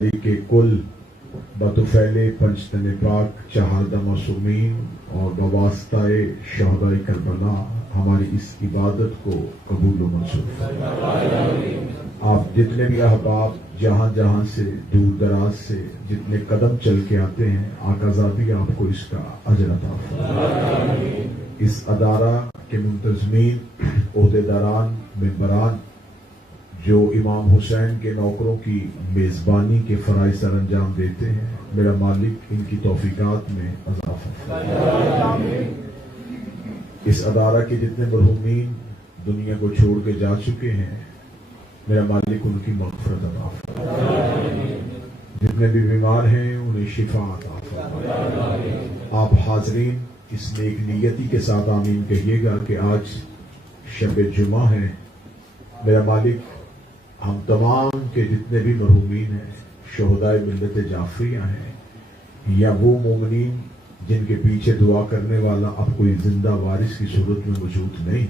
کے کل بطفیل پنجتن پاک چہاردہ معصومین اور بواسطہ شہدائے کربلا ہماری اس عبادت کو قبول و منظور فرمائے۔ آپ جتنے بھی احباب جہاں جہاں سے دور دراز سے جتنے قدم چل کے آتے ہیں، آقا ذاتی آپ کو اس کا اجر عطا فرمائے۔ اس ادارہ کے منتظمین، عہدیداران، ممبران جو امام حسین کے نوکروں کی میزبانی کے فرائض سر انجام دیتے ہیں، میرا مالک ان کی توفیقات میں اضافہ فرمائے۔ اس ادارہ کے جتنے مرحومین دنیا کو چھوڑ کے جا چکے ہیں، میرا مالک ان کی مغفرت عطا فرمائے۔ جتنے بھی بیمار ہیں انہیں شفا عطا فرمائے۔ آپ حاضرین اس نیک نیتی کے ساتھ آمین کہیے گا کہ آج شب جمعہ ہے۔ میرا مالک ہم تمام کے جتنے بھی مرحومین ہیں، شہدائے ملت جعفریہ ہیں، یا وہ مومنین جن کے پیچھے دعا کرنے والا اب کوئی زندہ وارث کی صورت میں موجود نہیں،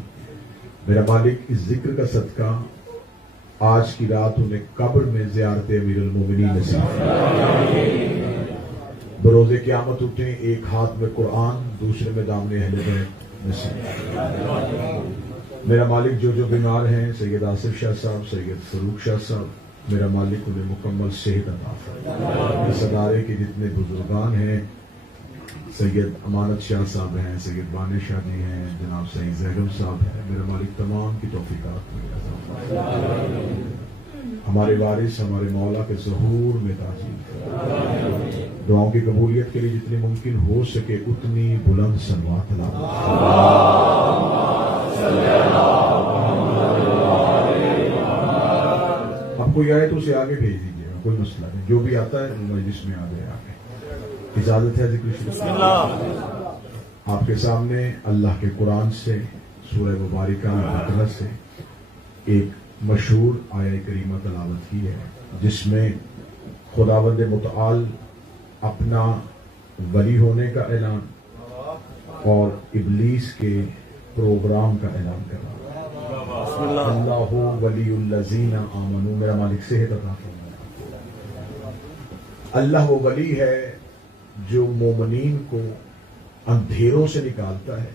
میرا مالک اس ذکر کا صدقہ آج کی رات انہیں قبر میں زیارت امیر المومنین نصیب فرمائے۔ بروز قیامت اٹھیں، ایک ہاتھ میں قرآن، دوسرے میں دامن اہل بیت نصیب فرمائے۔ میرا مالک جو بیمار ہیں، سید آصف شاہ صاحب، سید فروخ شاہ صاحب، میرا مالک انہیں مکمل صحت عطا فرمائے۔ اس ادارے کے جتنے بزرگان ہیں، سید امانت شاہ صاحب ہیں، سید بانِ شاہ جی ہیں، جناب سید زیغم صاحب ہیں، میرا مالک تمام کی توفیقات میں اضافہ فرمائے۔ ہمارے وارث ہمارے مولا کے ظہور میں تعظیم فرمائے۔ دعاؤں کی قبولیت کے لیے جتنی ممکن ہو سکے اتنی بلند صلوات اب کوئی آئے تو اسے آگے بھیج دیجیے گا، کوئی مسئلہ نہیں، جو بھی آتا ہے مجلس میں آ جائے آگے۔ اجازت ہے ذکر شروع۔ آپ کے سامنے اللہ کے قرآن سے سورہ مبارکہ بقرہ سے ایک مشہور آیہ کریمہ تلاوت کی ہے، جس میں خداوند متعال اپنا ولی ہونے کا اعلان اور ابلیس کے پروگرام کا اعلان کر رہا ہے۔ اللہ ولی الذین آمنوا، میرا مالک صحت عطا فرمائے۔ اللہ وہ ولی ہے جو مومنین کو اندھیروں سے نکالتا ہے،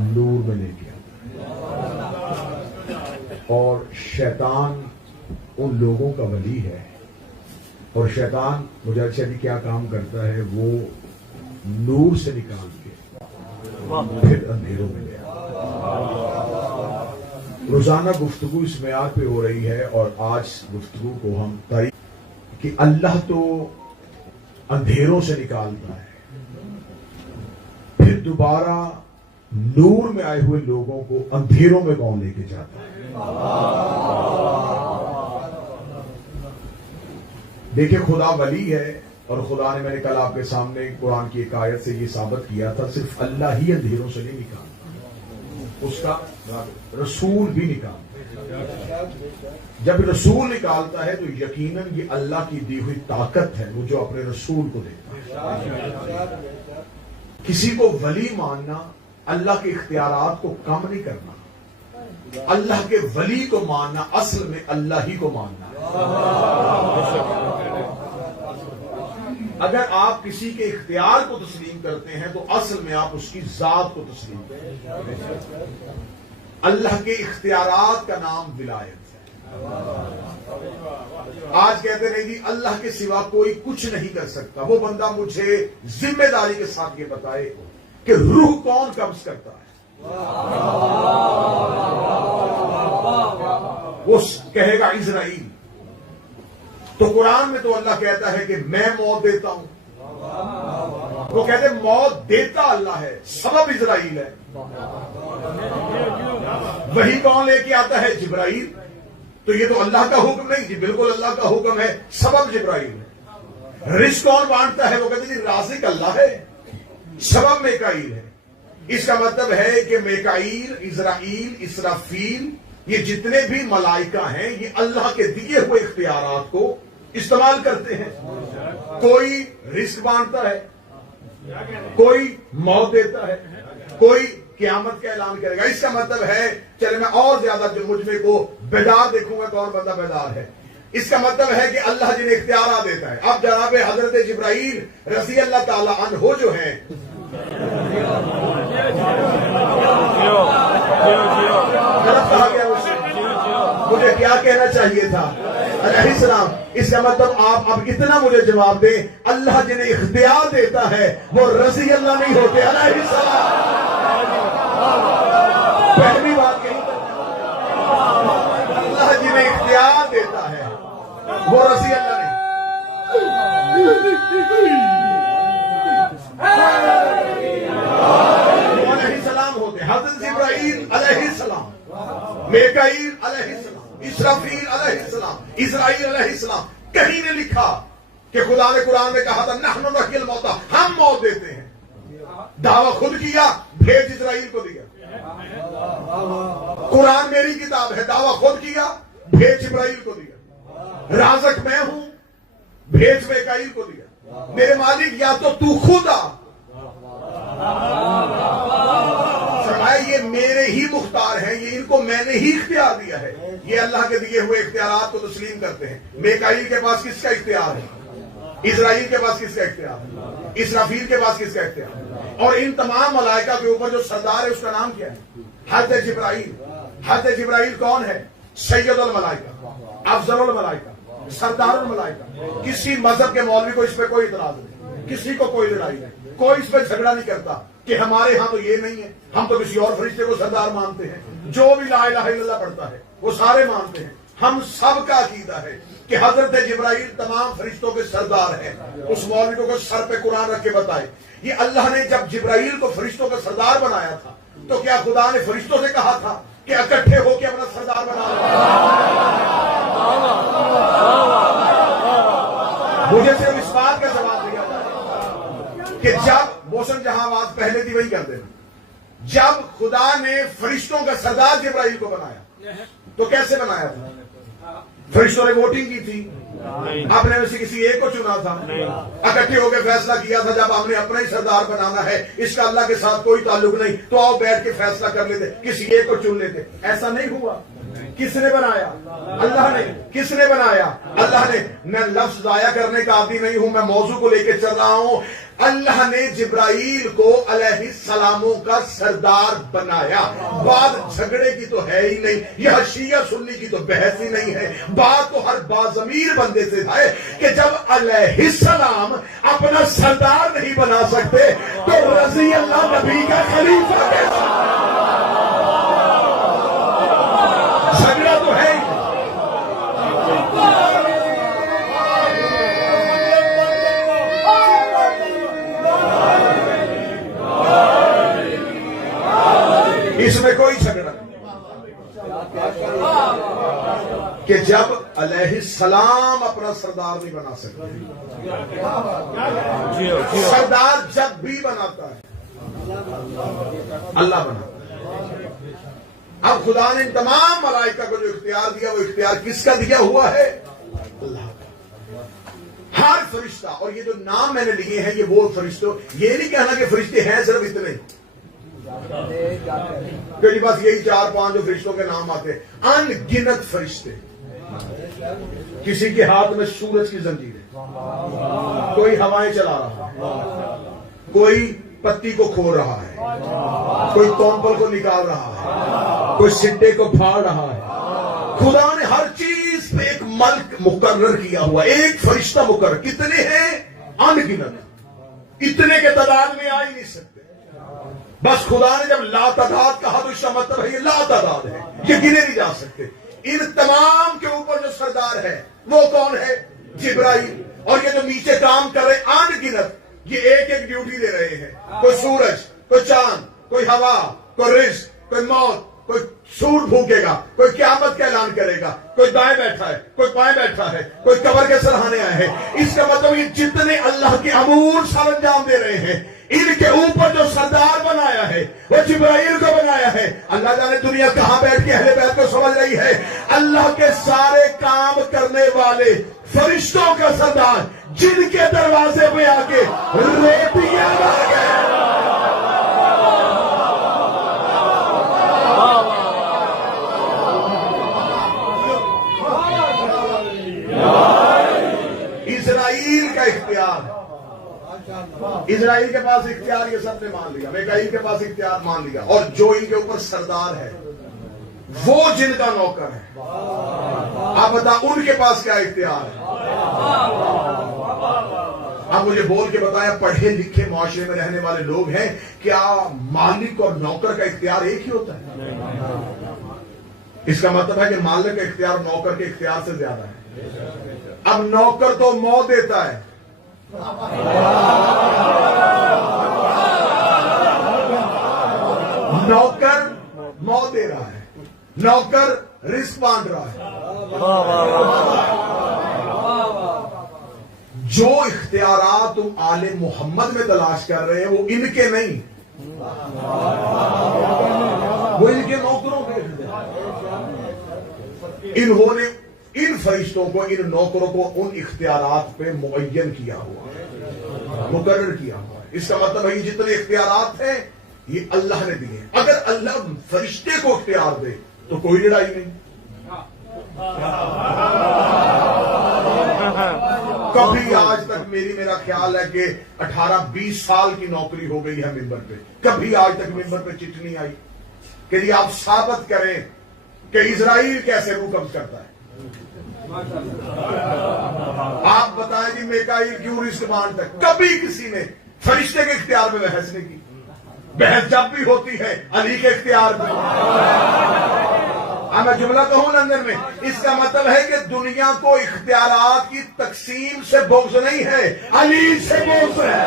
نور میں لے کے آتا ہے، اور شیطان ان لوگوں کا ولی ہے، اور شیطان مجھے کیا کام کرتا ہے، وہ نور سے نکال کے پھر اندھیروں میں لے آتا ہے۔ روزانہ گفتگو اس معیار پہ ہو رہی ہے، اور آج گفتگو کو ہم تاریخ کہ اللہ تو اندھیروں سے نکالتا ہے، پھر دوبارہ نور میں آئے ہوئے لوگوں کو اندھیروں میں کون لے کے جاتا ہے۔ دیکھیں خدا ولی ہے، اور خدا نے، میں نے کل آپ کے سامنے قرآن کی ایک آیت سے یہ ثابت کیا تھا، صرف اللہ ہی اندھیروں سے نہیں نکالتا، اس کا رسول بھی نکالتا۔ جب رسول نکالتا ہے تو یقیناً یہ اللہ کی دی ہوئی طاقت ہے، وہ جو اپنے رسول کو دیتا ہے۔ کسی کو ولی ماننا اللہ کے اختیارات کو کم نہیں کرنا، اللہ کے ولی کو ماننا اصل میں اللہ ہی کو ماننا۔ اگر آپ کسی کے اختیار کو تسلیم کرتے ہیں تو اصل میں آپ اس کی ذات کو تسلیم کرتے ہیں۔ اللہ کے اختیارات کا نام ولایت ہے۔ آج کہتے ہیں جی اللہ کے سوا کوئی کچھ نہیں کر سکتا۔ وہ بندہ مجھے ذمہ داری کے ساتھ یہ بتائے کہ روح کون قبض کرتا ہے، وہ کہے گا اسرائیل۔ تو قرآن میں تو اللہ کہتا ہے کہ میں موت دیتا ہوں، وہ کہتے ہیں موت دیتا اللہ ہے، سبب اسرائیل ہے۔ وہی کون لے کے آتا ہے؟ جبرائیل۔ تو یہ تو اللہ کا حکم نہیں جی، بالکل اللہ کا حکم ہے، سبب جبرائیل ہے۔ رزق کون بانٹتا ہے؟ وہ کہتے ہیں رازق اللہ ہے، سبب میکائیل ہے۔ اس کا مطلب ہے کہ میکائیل، اسرائیل، اسرافیل، یہ جتنے بھی ملائکہ ہیں، یہ اللہ کے دیے ہوئے اختیارات کو استعمال کرتے ہیں۔ کوئی رزق بانٹتا ہے، کوئی موت دیتا ہے، کوئی قیامت کا اعلان کرے گا۔ اس کا مطلب ہے چلے میں اور زیادہ جو مجھ میں کو بیدار دیکھوں گا، کون بندہ بیدار ہے۔ اس کا مطلب ہے کہ اللہ جنہیں اختیارات دیتا ہے. اب جناب حضرت جبرائیل رضی اللہ تعالی عنہ جو ہیں، غلط کہا گیا مجھے کیا کہنا چاہیے تھا، علیہ السلام. اس کا مطلب آپ اب اتنا مجھے جواب دیں، اللہ جنہیں اختیار دیتا ہے وہ رضی اللہ نہیں ہوتے، علیہ السلام. پہلی بات کہی، اللہ جنہیں اختیار دیتا ہے وہ رضی اللہ نہیں. وہ علیہ السلام ہوتے، حضرت جبرائیل علیہ السلام، میکائیل علیہ السلام، اسرافیل علیہ السلام، اسرائیل علیہ السلام. کہیں نے لکھا کہ خدا نے قرآن میں کہا تھا نحن نحیی الموتى، ہم موت دیتے ہیں. دعویٰ خود کیا، بھیج اسرائیل کو دیا. قرآن میری کتاب ہے، دعویٰ خود کیا، بھیج جبرائیل کو دیا. رازق میں ہوں، بھیج میکائیل کو دیا. میرے مالک یا تو خود آ. فرمایا یہ میرے ہی مختار ہیں، یہ ان کو میں نے ہی اختیار دیا ہے. یہ اللہ کے دیے ہوئے اختیارات کو تسلیم کرتے ہیں. میکائیل کے پاس کس کا اختیار ہے؟ اسرائیل کے پاس کس کا اختیار ہے؟ اسرافیل کے پاس کس کا اختیار ہے؟ اور ان تمام ملائکہ کے اوپر جو سردار ہے اس کا نام کیا ہے؟ حضرت جبرائیل. حضرت جبرائیل کون ہے؟ سید الملائکہ، افضل الملائکہ، سردار الملائکہ. کسی مذہب کے مولوی کو اس پہ کوئی اعتراض نہیں، کسی کو کوئی لڑائی نہیں، کوئی اس پہ جھگڑا نہیں کرتا کہ ہمارے ہاں تو یہ نہیں ہے، ہم تو کسی اور فرشتے کو سردار مانتے ہیں. جو بھی لا الہ الا اللہ پڑھتا ہے وہ سارے مانتے ہیں. ہم سب کا عقیدہ ہے کہ حضرت جبرائیل تمام فرشتوں کے سردار ہیں. اس مولوی کو سر پہ قرآن رکھ کے بتائے. یہ اللہ نے جب جبرائیل کو فرشتوں کا سردار بنایا تھا تو کیا خدا نے فرشتوں سے کہا تھا کہ اکٹھے ہو کے اپنا سردار بنا لو؟ مجھے صرف اس بات کا جواب دیا جائے کہ جب موسم جہاں آواز پہلے تھی وہی کر دینا، جب خدا نے فرشتوں کا سردار جبرائیل کو بنایا تو کیسے بنایا تھا؟ فرشتوں نے ووٹنگ کی تھی، آپ نے سے کسی ایک کو چنا تھا، اکٹھے ہو کے فیصلہ کیا تھا جب آپ نے اپنا ہی سردار بنانا ہے، اس کا اللہ کے ساتھ کوئی تعلق نہیں، تو آؤ بیٹھ کے فیصلہ کر لیتے، کسی ایک کو چن لیتے. ایسا نہیں ہوا. کس نے بنایا؟ اللہ نے. کس نے بنایا؟ اللہ نے. میں لفظ ضائع کرنے کا عادی نہیں ہوں، میں موضوع کو لے کے چل رہا ہوں. اللہ نے جبرائیل کو علیہ السلاموں کا سردار بنایا. بات جھگڑے کی تو ہے ہی نہیں، یہ شیعہ سنی کی تو بحث ہی نہیں ہے. بات تو ہر باضمیر بندے سے ہے کہ جب علیہ السلام اپنا سردار نہیں بنا سکتے تو رضی اللہ نبی کا خلیفہ کیسا؟ جھگڑا تو ہے ہی. اس میں کوئی جھگڑا نہیں کہ جب علیہ السلام اپنا سردار نہیں بنا سکتے. سردار جب بھی بناتا ہے اللہ بناتا ہے. اب خدا نے ان تمام ملائکہ کو جو اختیار دیا وہ اختیار کس کا دیا ہوا ہے؟ اللہ کا. ہر فرشتہ، اور یہ جو نام میں نے لیے ہیں یہ وہ فرشتوں، یہ نہیں کہنا کہ فرشتے ہیں صرف اتنے کہ بس یہی 4-5 جو فرشتوں کے نام آتے ہیں. ان گنت فرشتے. کسی کے ہاتھ میں سورج کی زنجیر ہے، کوئی ہوائیں چلا رہا ہے، کوئی پتی کو کھول رہا ہے، کوئی تونپل کو نکال رہا ہے، کوئی سٹے کو پھاڑ رہا ہے. خدا نے ہر چیز پہ ایک ملک مقرر کیا ہوا، ایک فرشتہ مقرر. کتنے ہیں؟ ان گنت. اتنے کے تعداد میں آ ہی نہیں سکتے. بس خدا نے جب لا تعداد کہا تو اس کا مطلب ہے یہ لا تعداد ہے، یہ گنے نہیں جا سکتے. ان تمام کے اوپر جو سردار ہے وہ کون ہے؟ جبرائیل. اور یہ جو نیچے کام کر رہے ان گنت، یہ ایک ایک ڈیوٹی دے رہے ہیں. کوئی سورج، کوئی چاند، کوئی ہوا، کوئی رزق، کوئی موت، کوئی سور بھوکے گا، کوئی قیامت کا اعلان کرے گا، کوئی دائیں بیٹھا ہے، کوئی بائیں بیٹھا ہے، کوئی قبر کے سرہانے آئے ہیں. اس کا مطلب یہ جتنے اللہ کے امور سر انجام دے رہے ہیں ان کے اوپر جو سردار بنایا ہے وہ جبرائیل کو بنایا ہے. اللہ جانے دنیا کہاں بیٹھ کے اہل بیت کو سمجھ رہی ہے. اللہ کے سارے کام کرنے والے فرشتوں کا سردار جن کے دروازے پہ آ کے ریتیاں مار گئے. اسرائیل کے پاس اختیار یہ سب نے مان لیا، میکائیل کے پاس اختیار مان لیا، اور جو ان کے اوپر سردار ہے وہ جن کا نوکر ہے، آپ بتا ان کے پاس کیا اختیار ہے؟ آپ مجھے بول کے بتایا، پڑھے لکھے معاشرے میں رہنے والے لوگ ہیں، کیا مالک اور نوکر کا اختیار ایک ہی ہوتا ہے؟ اس کا مطلب ہے کہ مالک کا اختیار نوکر کے اختیار سے زیادہ ہے۔ اب نوکر تو موت دیتا ہے، نوکر موت دے رہا ہے، نوکر رزق بانٹ رہا ہے۔ جو اختیارات تم آل محمد میں تلاش کر رہے ہیں وہ ان کے نہیں، وہ ان کے نوکروں کے۔ انہوں نے ان فرشتوں کو، ان نوکروں کو ان اختیارات پہ معین کیا ہوا ہے، مقرر کیا ہوا ہے۔ اس کا مطلب ہے یہ جتنے اختیارات ہیں یہ اللہ نے دیے۔ اگر اللہ فرشتے کو اختیار دے تو کوئی لڑائی نہیں۔ کبھی آج تک میرا خیال ہے کہ 18-20 سال کی نوکری ہو گئی ہے ممبر پہ، کبھی آج تک ممبر پہ چٹھی نہیں آئی کہ یہ آپ ثابت کریں کہ اسرائیل کیسے روح قبض کرتا ہے۔ آپ بتائیں جی میکائیل کیوں رزق بانٹتا ہے؟ کبھی کسی نے فرشتے کے اختیار میں بحث نہیں کی۔ بحث جب بھی ہوتی ہے علی کے اختیار میں۔ میں جملہ کہوں لندن میں، اس کا مطلب ہے کہ دنیا کو اختیارات کی تقسیم سے بغض نہیں ہے، علی سے بغض ہے۔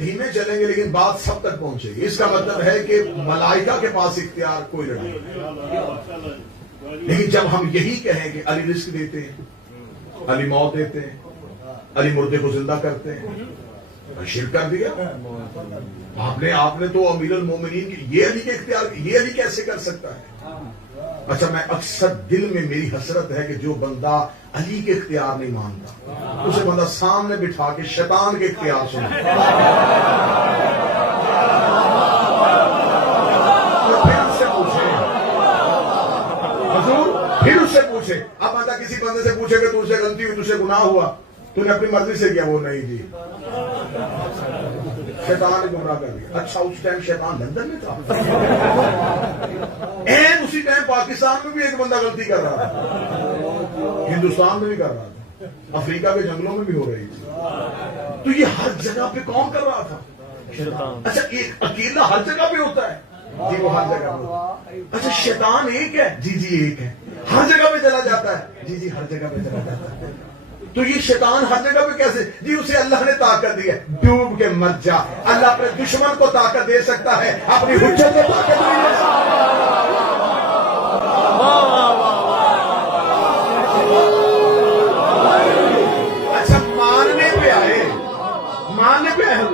دھیمے چلیں گے لیکن بات سب تک پہنچے گی۔ اس کا مطلب ہے کہ ملائکہ کے پاس اختیار کوئی لڑائی نہیں، لیکن جب ہم یہی کہیں کہ علی رزق دیتے ہیں، علی موت دیتے ہیں، علی مردے کو زندہ کرتے ہیں، شرک کر دیا۔ آپ نے تو امیر المومنین کی یہ علی کے اختیار، یہ علی کیسے کر سکتا ہے؟ اچھا، میں اکثر دل میں میری حسرت ہے کہ جو بندہ علی کے اختیار نہیں مانتا اسے بندہ سامنے بٹھا کے شیطان کے اختیار سنتا۔ پھر اس سے پوچھے حضور، پھر اس سے پوچھے، اب بندہ کسی بندے سے پوچھے کہ تجھ سے غلطی ہوئی، تجھ سے گناہ ہوا، تو نے اپنی مرضی سے کیا؟ وہ نہیں جی، شیطان نے گمراہ کر دیا۔ اچھا، اس ٹائم شیطان لندن میں تھا؟ اسی ٹائم پاکستان میں بھی ایک بندہ غلطی کر رہا تھا، ہندوستان میں بھی کر رہا تھا، افریقہ کے جنگلوں میں بھی ہو رہی تھی۔ تو یہ ہر جگہ پہ کون کر رہا تھا؟ اچھا، ایک اکیلا ہر جگہ پہ ہوتا ہے؟ جی وہ ہر جگہ پہ ہوتا ہے۔ اچھا، شیطان ایک ہے؟ جی ایک ہے۔ ہر جگہ پہ چلا جاتا ہے؟ جی ہر جگہ پہ چلا جاتا ہے۔ تو یہ شیطان ہر جگہ پہ کیسے؟ جی اسے اللہ نے طاقت دی ہے، ڈوب کے مر جا۔ اللہ اپنے دشمن کو طاقت دے سکتا ہے، اپنی حجت کو طاقت نہیں دے سکتا۔ اچھا، ماننے پہ آئے ماننے پہ آئے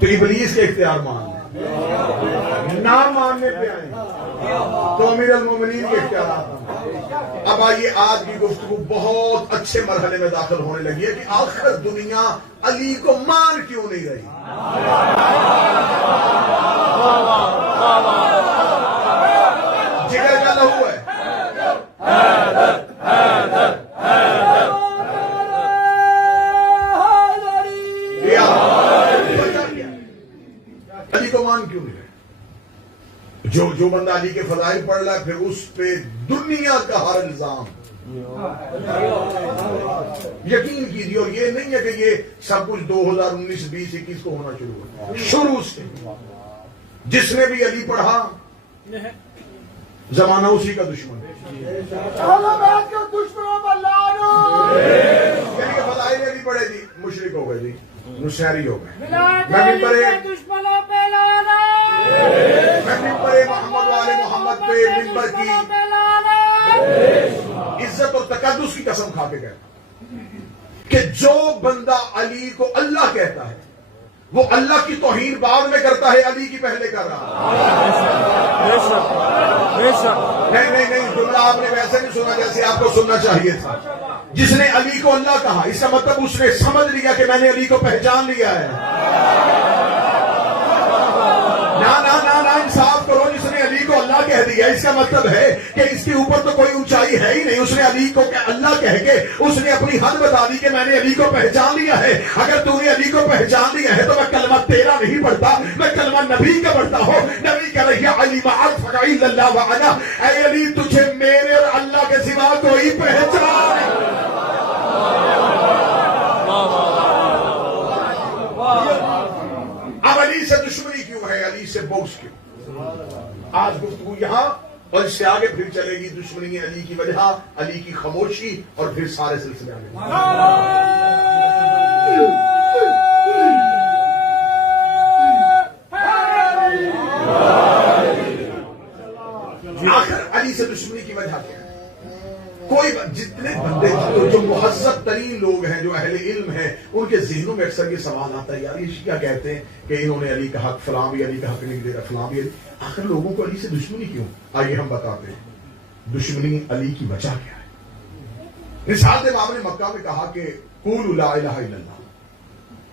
تو ابلیس کے اختیار مان لیں، نہ ماننے پہ آئے تو امیر المومنین کے اختیارات۔ اب آئیے، آج کی گفتگو بہت اچھے مرحلے میں داخل ہونے لگی ہے کہ آخر دنیا علی کو مان کیوں نہیں رہی؟ جگر کا لہو ہے، علی کو مان کیوں نہیں رہے؟ جو بندہ علی کے فضائل پڑھ رہا ہے پھر اس پہ دنیا کا ہر الزام۔ یقین کیجیے، اور یہ نہیں ہے کہ یہ سب کچھ 2019 20 21 کو ہونا شروع ہوا، شروع سے جس نے بھی علی پڑھا زمانہ اسی کا دشمن ہے۔ فضائل علی پڑھے جی مشرک ہو گئے، جی نشہری ہو گئے، ممبر محمد والے محمد پہ ممبر کی عزت اور تقدس کی قسم کھا کے کہتا کہ جو بندہ علی کو اللہ کہتا ہے وہ اللہ کی توہین بعد میں کرتا ہے، علی کی پہلے کر رہا نہیں، جملہ آپ نے ویسے نہیں سنا جیسے آپ کو سننا چاہیے تھا۔ جس نے علی کو اللہ کہا، اس کا مطلب اس نے سمجھ لیا کہ میں نے علی کو پہچان لیا ہے۔ نہ انصاف کرو، جس نے علی کو اللہ کہہ دیا اس کا مطلب ہے کہ اس کے اوپر تو کوئی اونچائی ہے ہی نہیں۔ اس نے علی کو اللہ کہہ کے اس نے اپنی حد بتا دی کہ میں نے علی کو پہچان لیا ہے۔ اگر تو نے علی کو پہچان لیا ہے تو میں کلمہ تیرا نہیں پڑھتا، میں کلمہ نبی کا پڑھتا ہوں۔ نبی کہہ رہی ہے علی ما عرفک الا اللہ وانا، اے علی تجھے میرے اور اللہ کے سوا کوئی پہچان نہیں۔ اب علی سے دشمنی کیوں ہے، علی سے بغض کیوں؟ آج گفتگو یہاں اور اس سے آگے پھر چلے گی۔ دشمنی علی کی وجہ، علی کی خاموشی، اور پھر سارے سلسلے آگے۔ آخر علی سے دشمنی کی وجہ کیا ہے؟ کوئی جتنے بندے جو مہذب ترین لوگ ہیں، جو اہل علم ہیں، ان کے ذہنوں میں اکثر یہ سوال آتا ہے، یار یہ کیا کہتے ہیں کہ انہوں نے علی کا حق، فلاں بھی علی کا حق نہیں دے رہا، فلاں بھی علی۔ آخر لوگوں کو علی سے دشمنی کیوں؟ آئیے ہم بتاتے ہیں دشمنی علی کی وجہ کیا ہے۔ رسالت امام نے مکہ میں کہا کہ قولوا لا الہ الا اللہ،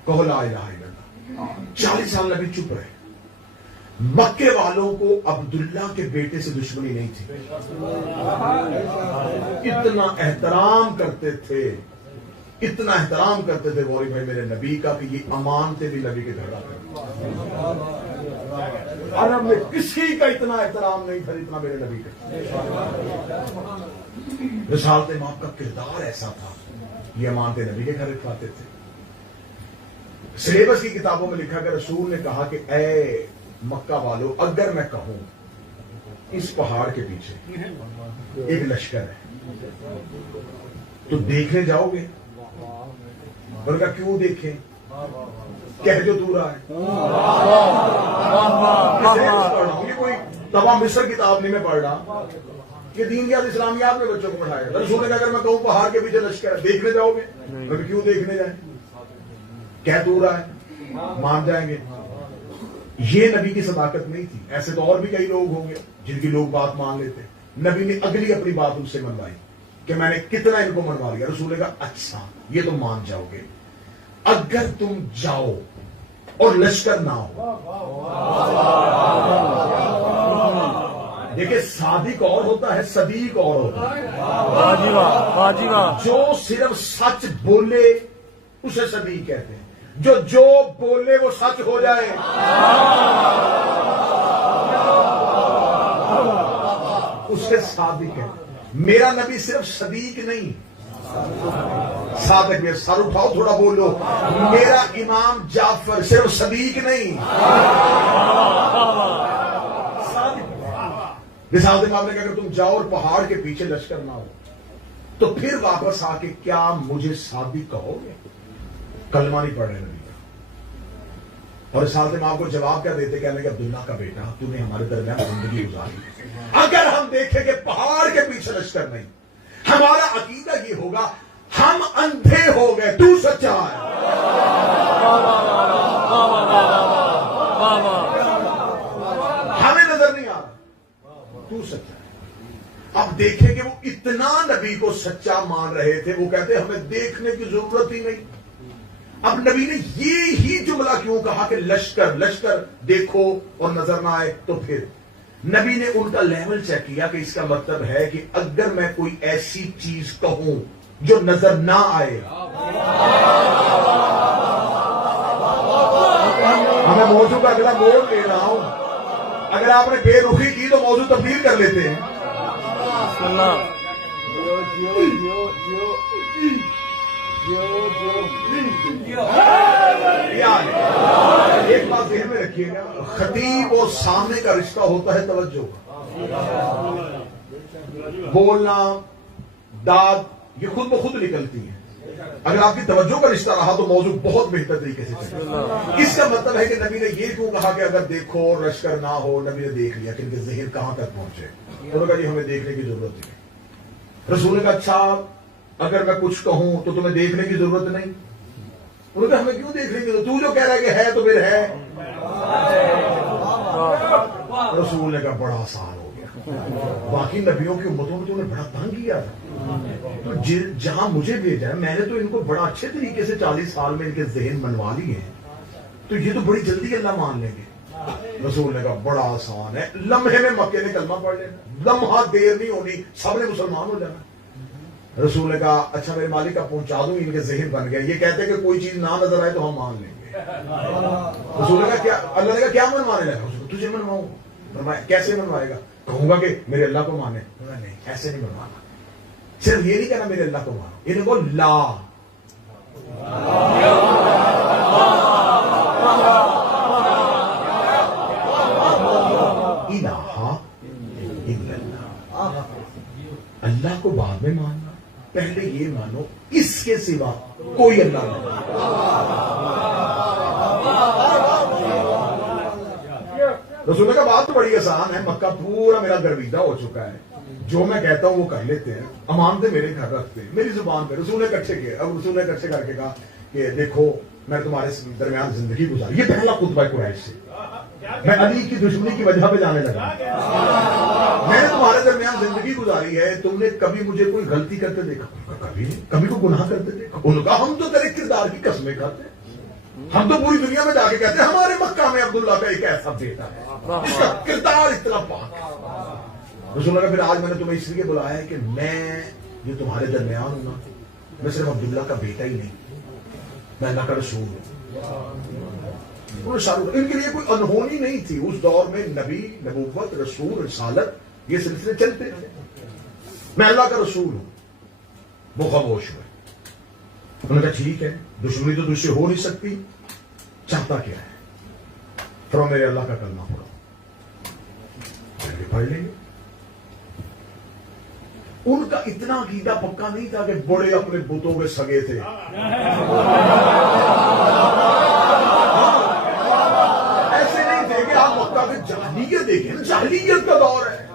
کہو لا الہ الا اللہ۔ 40 سال نبی چپ رہے۔ مکے والوں کو عبداللہ کے بیٹے سے دشمنی نہیں تھی، اتنا احترام کرتے تھے، اتنا احترام کرتے تھے غوری بھائی میرے نبی کا کہ یہ امان سے بھی نبی کے گھر آتے۔ عرب میں کسی کا اتنا احترام نہیں تھا جتنا میرے نبی کا۔ رسالت امام کا کردار ایسا تھا، یہ امان سے نبی کے گھر رکھواتے تھے۔ سلیبس کی کتابوں میں لکھا کہ رسول نے کہا کہ اے مکہ والو، اگر میں کہوں اس پہاڑ کے پیچھے ایک لشکر ہے تو دیکھنے جاؤ گے؟ اور کہا کیوں دیکھیں؟ کہہ جو دور ہے۔ یہ کوئی تباہ مصر کتاب نہیں میں پڑھ رہا، یہ دینیات اسلامیات میں بچوں کو پڑھایا۔ رسول نے کہا اگر میں کہوں پہاڑ کے پیچھے لشکر ہے، دیکھنے جاؤ گے؟ اور کیوں دیکھنے جائیں؟ کہہ دور ہے، مان جائیں گے۔ یہ نبی کی صداقت نہیں تھی۔ ایسے تو اور بھی کئی لوگ ہوں گے جن کی لوگ بات مان لیتے۔ نبی نے اگلی اپنی بات ان سے منوائی کہ میں نے کتنا ان کو منوا لیا۔ رسول نے کہا اچھا یہ تم مان جاؤ گے اگر تم جاؤ اور لشکر نہ ہو۔ دیکھیں صادق اور ہوتا ہے، صدیق اور ہوتا ہے۔ جو صرف سچ بولے اسے صدیق کہتے ہیں، جو بولے وہ سچ ہو جائے۔ اس کے صادق ہے۔ میرا نبی صرف صدیق نہیں، صادق میں سر اٹھاؤ تھوڑا بولو، میرا امام جعفر صرف صدیق نہیں، رسالت امام نے کہا اگر تم جاؤ اور پہاڑ کے پیچھے لشکر نہ ہو تو پھر واپس آ کے کیا مجھے صادق کہو گے؟ کلمہ نہیں پڑھ رہے نبی کا۔ اور رسالت امام کو جواب کیا دیتے؟ کہنے کہ عبداللہ کا بیٹا تو نے ہمارے درمیان زندگی گزاری، اگر ہم دیکھیں کہ پہاڑ کے پیچھے لشکر نہیں، ہمارا عقیدہ یہ ہوگا ہم اندھے ہو گئے، تو سچا ہے۔ ہمیں نظر نہیں آ رہا، تو سچا ہے۔ اب دیکھیں کہ وہ اتنا نبی کو سچا مان رہے تھے، وہ کہتے ہمیں دیکھنے کی ضرورت ہی نہیں۔ اب نبی نے یہ ہی جملہ کیوں کہا کہ لشکر لشکر دیکھو اور نظر نہ آئے؟ تو پھر نبی نے ان کا لیول چیک کیا کہ اس کا مطلب ہے کہ اگر میں کوئی ایسی چیز کہوں جو نظر نہ آئے، ہمیں موضوع کا اگلا موڑ لے رہا ہوں، اگر آپ نے بے رخی کی تو موضوع تبدیل کر لیتے ہیں۔ ایک بات ذہن میں رکھیے گا، خطیب اور سامنے کا رشتہ ہوتا ہے توجہ کا۔ بولنا داد یہ خود بخود نکلتی ہے، اگر آپ کی توجہ کا رشتہ رہا تو موضوع بہت بہتر طریقے سے چلے گا۔ اس کا مطلب ہے کہ نبی نے یہ کیوں کہا کہ اگر دیکھو اور لشکر نہ ہو؟ نبی نے دیکھ لیا کہ ان کے ذہن کہاں تک پہنچے، انہوں نے کہا جی ہمیں دیکھنے کی ضرورت نہیں۔ رسول نے کہا اچھا اگر میں کچھ کہوں تو تمہیں دیکھنے کی ضرورت نہیں؟ انہوں نے ہمیں کیوں دیکھ رہی تھی؟ تو جو کہہ رہا ہے کہ ہے تو پھر ہے. رسول نے کہا بڑا آسان ہو گیا. باقی نبیوں کی امتوں میں تو انہیں بڑا تنگ کیا تھا. تو جہاں مجھے بھیجا ہے میں نے تو ان کو بڑا اچھے طریقے سے 40 سال میں ان کے ذہن بنوا لیے ہیں, تو یہ تو بڑی جلدی اللہ مان لیں گے. رسول نے کہا بڑا آسان ہے, لمحے میں مکے نے کلمہ پڑھ لینا, لمحہ دیر نہیں ہونی, سب نے مسلمان ہو جانا. رسول نے کہا اچھا میرے مالک آپ پہنچا دوں, ان کے ذہن بن گیا. یہ کہتے ہیں کہ کوئی چیز نہ نظر آئے تو ہم مان لیں گے. رسول نے کہا کیا, اللہ نے کہا کیا منوانے لگا؟ تجھے منواؤں. کیسے منوائے گا؟ کہوں گا کہ میرے اللہ کو مانے. نہیں ایسے نہیں منوانا, صرف یہ نہیں کہنا میرے اللہ کو مانو, یہ دیکھو لا الہ الا اللہ. اللہ کو بعد میں ماننا, پہلے یہ مانو اس کے سوا کوئی اللہ نہیں. رسول کا بات تو بڑی آسان ہے, مکہ پورا میرا گرویدہ ہو چکا ہے, جو میں کہتا ہوں وہ کر لیتے ہیں, امانتیں میرے گھر رکھتے ہیں میری زبان پہ. رسول نے اکٹھے کیے. اب رسول نے اکٹھے کر کے کہا کہ دیکھو میں تمہارے درمیان زندگی گزاری. یہ پہلا خطبہ قریش سے, میں علی کی دشمنی کی وجہ پہ جانے لگا. میں نے تمہارے درمیان زندگی گزاری ہے, تم نے کبھی مجھے کوئی غلطی کرتے دیکھا؟ کبھی نہیں. کبھی کوئی گناہ کرتے دیکھا؟ انہوں نے کہا ہم تو تیرے کردار کی قسمیں کھاتے ہیں, ہم تو پوری دنیا میں جا کے کہتے ہیں ہمارے مکہ میں عبداللہ کا ایک ایسا بیٹا ہے جس کا کردار اتنا پاک ہے. رسول اللہ پھر آج میں نے تمہیں اس لیے بلایا ہے کہ میں جو تمہارے درمیان ہوں نا, میں صرف عبداللہ کا بیٹا ہی نہیں, میں اللہ کا رسول ہوں. ان کے لیے کوئی انہونی نہیں تھی اس دور میں. نبی, نبوت, رسول, رسالت یہ سلسلے چلتے تھے. میں اللہ کا رسول ہوں. وہ خاموش ہوئے. انہوں نے کہا ٹھیک ہے, دشمنی تو تجھ سے ہو نہیں سکتی, چاہتا کیا ہے؟ فرمایا میرے اللہ کا کلمہ پڑھو. پڑھ لیں گے. ان کا اتنا عقیدہ پکا نہیں تھا کہ بڑے اپنے بتوں میں سگے تھے. ایسے نہیں تھے کہ آپ مکہ کی جاہلیت دیکھیں نا, جاہلیت کا دور ہے.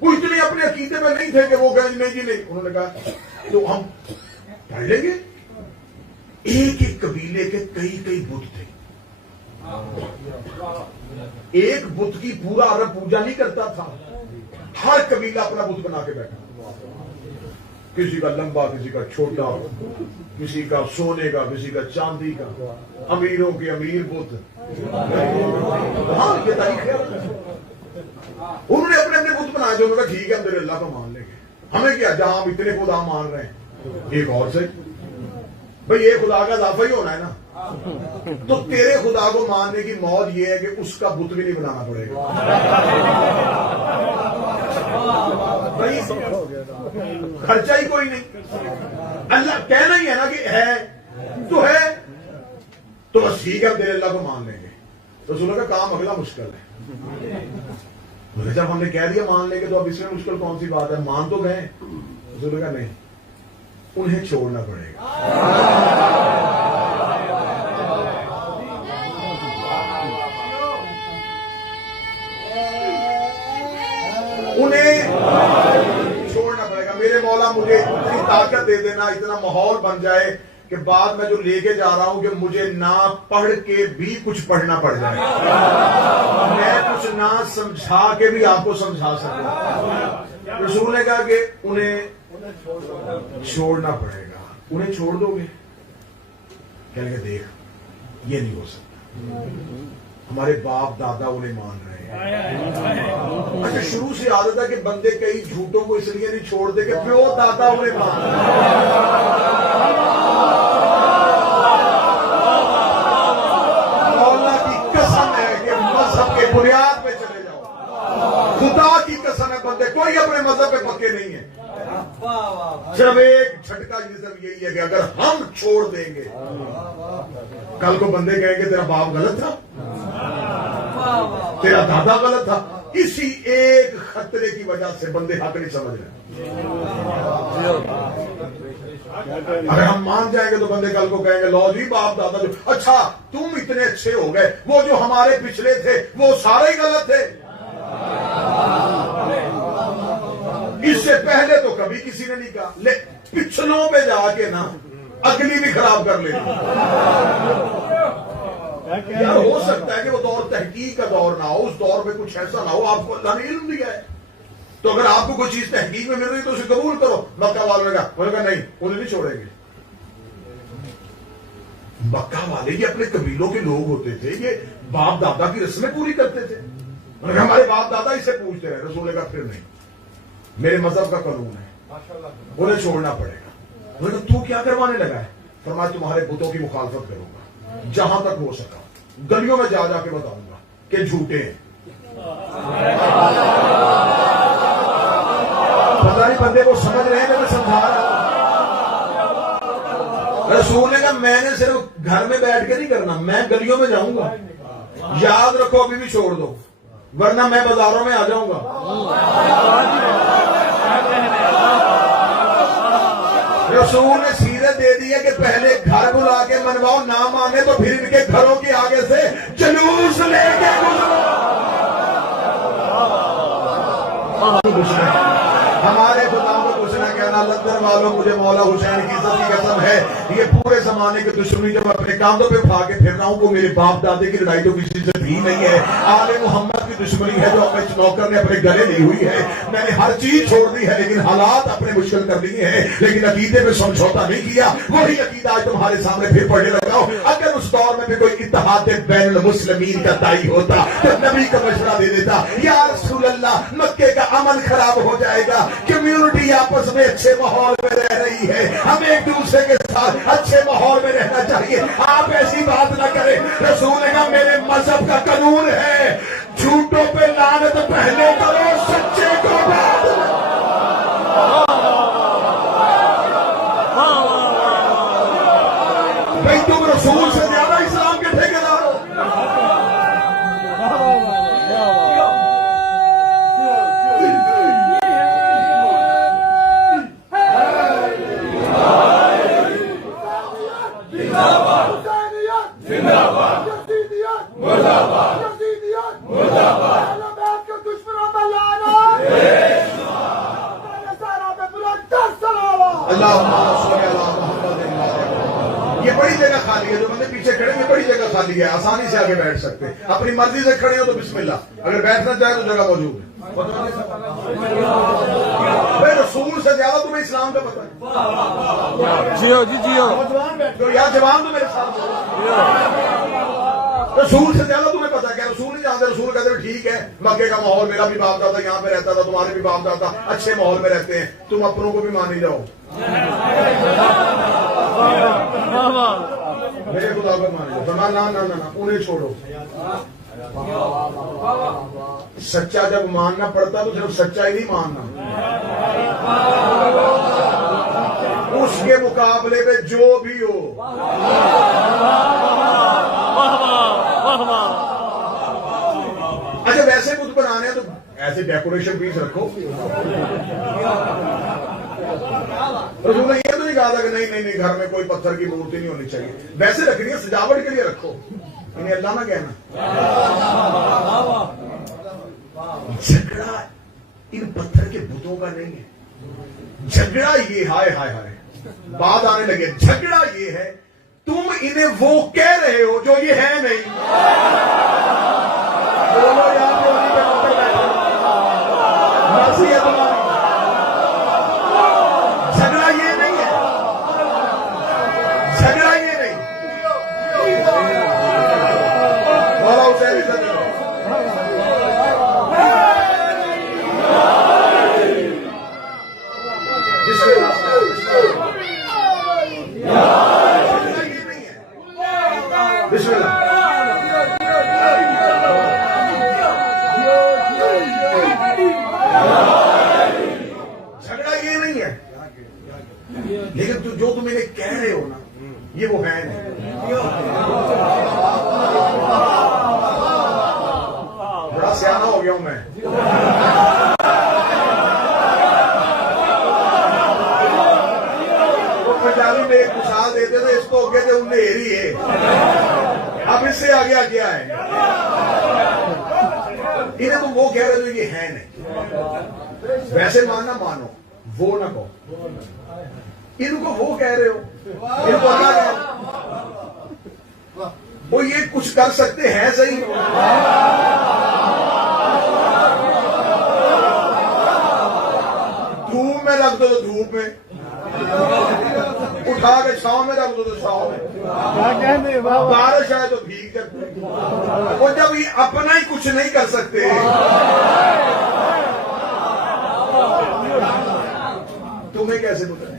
وہ اتنے اپنے عقیدے میں نہیں تھے کہ وہ گنج میں جی نہیں. انہوں نے کہا تو ہم پڑھ لیں گے. ایک ایک قبیلے کے کئی کئی بت تھے. ایک بت کی پورا عرب پوجا نہیں کرتا تھا, ہر قبیلہ اپنا بت بنا کے بیٹھا. کسی کا لمبا, کسی کا چھوٹا, کسی کا سونے کا, کسی کا چاندی کا, امیروں کے امیر بت. ہاں یہ تاریخ ہے. انہوں نے اپنے اپنے بت بنائے. جو انہوں نے ٹھیک ہے ہم تیرے اللہ کو مان لیں گے, ہمیں کیا, جہاں ہم اتنے خدا مان رہے ہیں ایک اور سے. بھئی یہ خدا کا اضافہ ہی ہونا ہے نا, تو تیرے خدا کو ماننے کی موت یہ ہے کہ اس کا بت بھی نہیں بنانا پڑے گا. بھئی خرچہ ہی کوئی نہیں. اللہ کہنا ہی ہے نا کہ ہے تو ہے, تو بس ٹھیک ہے ہم تیرے اللہ کو مان لیں گے. رسول کا کام اگلا مشکل ہے. جب ہم نے کہہ دیا مان لیں گے تو اب اس میں مشکل کون سی بات ہے, مان تو گئے. رسول کا نہیں, انہیں چھوڑنا پڑے گا. انہیں چھوڑنا پڑے گا. میرے مولا مجھے اتنی طاقت دے دینا, اتنا ماحول بن جائے کہ بعد میں جو لے کے جا رہا ہوں کہ مجھے نہ پڑھ کے بھی کچھ پڑھنا پڑ جائے, میں کچھ نہ سمجھا کے بھی آپ کو سمجھا سکوں. رسول نے کہا کہ انہیں چھوڑنا پڑے گا. انہیں چھوڑ دو گے؟ کہنے گے دیکھ یہ نہیں ہو سکتا, ہمارے باپ دادا انہیں مان رہے ہیں. اچھا شروع سے عادت ہے کہ بندے کئی جھوٹوں کو اس لیے نہیں چھوڑتے کہ پیو دادا انہیں مان رہے ہیں. مولا کی قسم ہے کہ مذہب کے بنیاد پہ چلے جاؤ. خدا کی قسم ہے بندے کوئی اپنے مذہب پہ پکے نہیں ہے. صرف ایک جھٹکا صرف یہی ہے کہ اگر ہم چھوڑ دیں گے کل کو بندے کہیں گے تیرا باپ غلط تھا, تیرا دادا غلط تھا. اسی ایک خطرے کی وجہ سے بندے حق نہیں سمجھ رہے. اگر ہم مان جائیں گے تو بندے کل کو کہیں گے لو جی باپ دادا جو, اچھا تم اتنے اچھے ہو گئے, وہ جو ہمارے پچھلے تھے وہ سارے ہی غلط تھے. اس سے پہلے تو کبھی کسی نے نہیں کہا. پچھلوں پہ جا کے نا اگلی بھی خراب کر لیتے یار ہو سکتا ہے کہ وہ دور تحقیق کا دور نہ ہو, اس دور میں کچھ ایسا نہ ہو, آپ کو اللہ نے علم دیا ہے, تو اگر آپ کو کوئی چیز تحقیق میں مل رہی ہے تو اسے قبول کرو. مکہ والوں نے کہا نہیں, انہیں نہیں چھوڑیں گے. مکہ والے یہ اپنے قبیلوں کے لوگ ہوتے تھے, یہ باپ دادا کی رسمیں پوری کرتے تھے. ہمارے باپ دادا اسے پوچھتے رہے. رسول نے کہا پھر نہیں, میرے مذہب کا قانون ہے, انہیں چھوڑنا پڑے گا. انہوں نے کہا تو کیا کروانے لگا ہے؟ فرمایا تمہارے بتوں کی مخالفت کروں گا, جہاں تک ہو سکا گلیوں میں جا جا کے بتاؤں گا کہ جھوٹے ہیں. پتہ نہیں بندے کو سمجھ رہے ہیں, میں سمجھا رہا ہوں. رسول نے کہا میں نے صرف گھر میں بیٹھ کے نہیں کرنا, میں گلیوں میں جاؤں گا. یاد رکھو ابھی بھی چھوڑ دو ورنہ میں بازاروں میں آ جاؤں گا. رسول نے سیرت دے دی ہے کہ پہلے گھر بلا کے منواؤ, نہ مانے تو پھر ان کے گھروں کے آگے سے جلوس لے کے ہمارے خدا کو کچھ نہ کہنا. لندن والوں مجھے مولا حسین کی عزت کی قسم ہے, یہ پورے زمانے کی دشمنی جب اپنے کاندھوں پہ اٹھا کے پھر رہا ہوں, وہ میرے باپ دادے کی لڑائی تو کسی سے بھی نہیں ہے. آل محمد کی دشمنی ہے جو اپنے نوکر نے اپنے گلے لی ہوئی ہے. میں نے ہر چیز چھوڑ دی ہے لیکن حالات اپنے مشکل کر دیے ہیں, لیکن عقیدے میں سمجھوتا نہیں کیا. وہی عقیدہ آج تمہارے سامنے پھر پڑھنے لگا ہوں. اگر اس دور میں بھی کوئی اتحاد بین المسلمین کا دائی ہوتا تو نبی کا مشورہ دے دیتا, یا رسول اللہ مکے کا امن خراب ہو جائے گا, کمیونٹی آپس میں اچھے ماحول میں رہ رہی ہے, ہمیں ایک دوسرے کے ساتھ اچھے ماحول میں رہنا چاہیے, آپ ایسی بات نہ کریں. رسول نے کہا میرے مذہب کا قانون ہے, جھوٹوں پہ لعنت پہلے کرو, سچے کو بعد. بھائی تم رسول سے زیادہ اسلام کے ٹھیکیدار ہو. یہ بڑی جگہ خالی ہے, جو بندے پیچھے کھڑے ہیں یہ بڑی جگہ خالی ہے, آسانی سے آگے بیٹھ سکتے ہیں. اپنی مرضی سے کھڑے ہو تو بسم اللہ, اگر بیٹھنا چاہے تو جگہ موجود ہے. بھائی رسول سے زیادہ تمہیں اسلام کا پتہ ہے. جیو جی جیو یا جوان تو میرے ساتھ رسول سے زیادہ تمہیں پتا کیا. رسول نہیں جانتے, رسول کہتے ہیں ٹھیک ہے مکے کا ماحول, میرا بھی باپ دادا یہاں پہ رہتا تھا, تمہارے بھی باپ دادا اچھے ماحول میں رہتے ہیں, تم اپنوں کو بھی مانی جاؤ, میرے خدا کو مانی جاؤ. نہ انہیں چھوڑو. سچا جب ماننا پڑتا تو صرف سچا ہی نہیں ماننا, اس کے مقابلے میں جو بھی ہو. اچھا ویسے کچھ بنانے ہیں تو ایسے ڈیکوریشن پیس رکھو. رسول نے یہ تو نہیں کہا تھا کہ نہیں گھر میں کوئی پتھر کی مورتی نہیں ہونی چاہیے, ویسے رکھنی ہے سجاوٹ کے لیے رکھو, انہیں اللہ نہ کہنا. جھگڑا ان پتھر کے بتوں کا نہیں ہے, جھگڑا یہ ہائے ہائے ہائے بات آنے لگے, جھگڑا یہ ہے تم انہیں وہ کہہ رہے ہو جو یہ ہے نہیں. جھگڑا یہ نہیں ہے, جھگڑا یہ نہیں. بسم اللہ. جھگڑا یہ نہیں ہے, لیکن جو تم انہیں کہہ رہے ہو نا یہ وہ ہے نہیں. بڑا سیاح ہو گیا ہوں میں. میں ایک مثال دیتے تھے, اس کو کہتے ہیں اندھیری ہے, اب اس سے آگے کیا ہے. انہیں تم وہ کہہ رہے ہو یہ ہے نہیں. ویسے ماننا مانو, وہ نہ کہو. ان کو وہ کہہ رہے ہو، ان کو اللہ کہہ رہے ہو۔ وہ یہ کچھ کر سکتے ہیں صحیح؟ دھوپ میں رکھ دو تو دھوپ میں، اٹھا کے چھاؤں میں رکھ دو تو چھاؤں میں، بارش آئے تو بھیگ جاتے۔ وہ جب یہ اپنا ہی کچھ نہیں کر سکتے، تمہیں کیسے بتائیں؟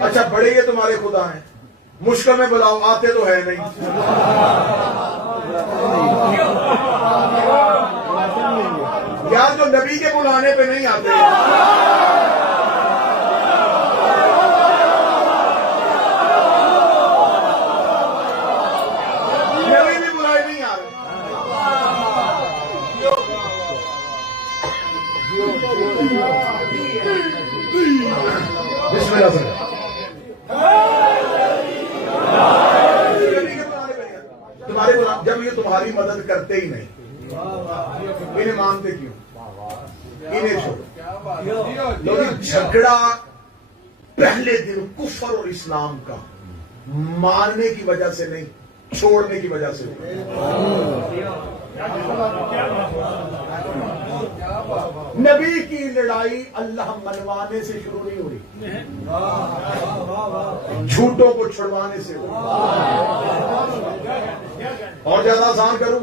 اچھا بڑے یہ تمہارے خدا ہیں، مشکل میں بلاؤ، آتے تو ہے نہیں۔ یار جو نبی کے بلانے پہ نہیں آتے، نبی بھی بلائے نہیں آ رہے۔ بسم اللہ سر۔ تمہارے جب یہ تمہاری مدد کرتے ہی نہیں، انہیں مانتے کیوں؟ انہیں چھوڑو۔ لیکن جھگڑا پہلے دن کفر اور اسلام کا ماننے کی وجہ سے نہیں، چھوڑنے کی وجہ سے۔ نبی کی لڑائی اللہ منوانے سے شروع نہیں ہو رہی، جھوٹوں کو چھڑوانے سے ہو رہی۔ اور زیادہ آسان کروں،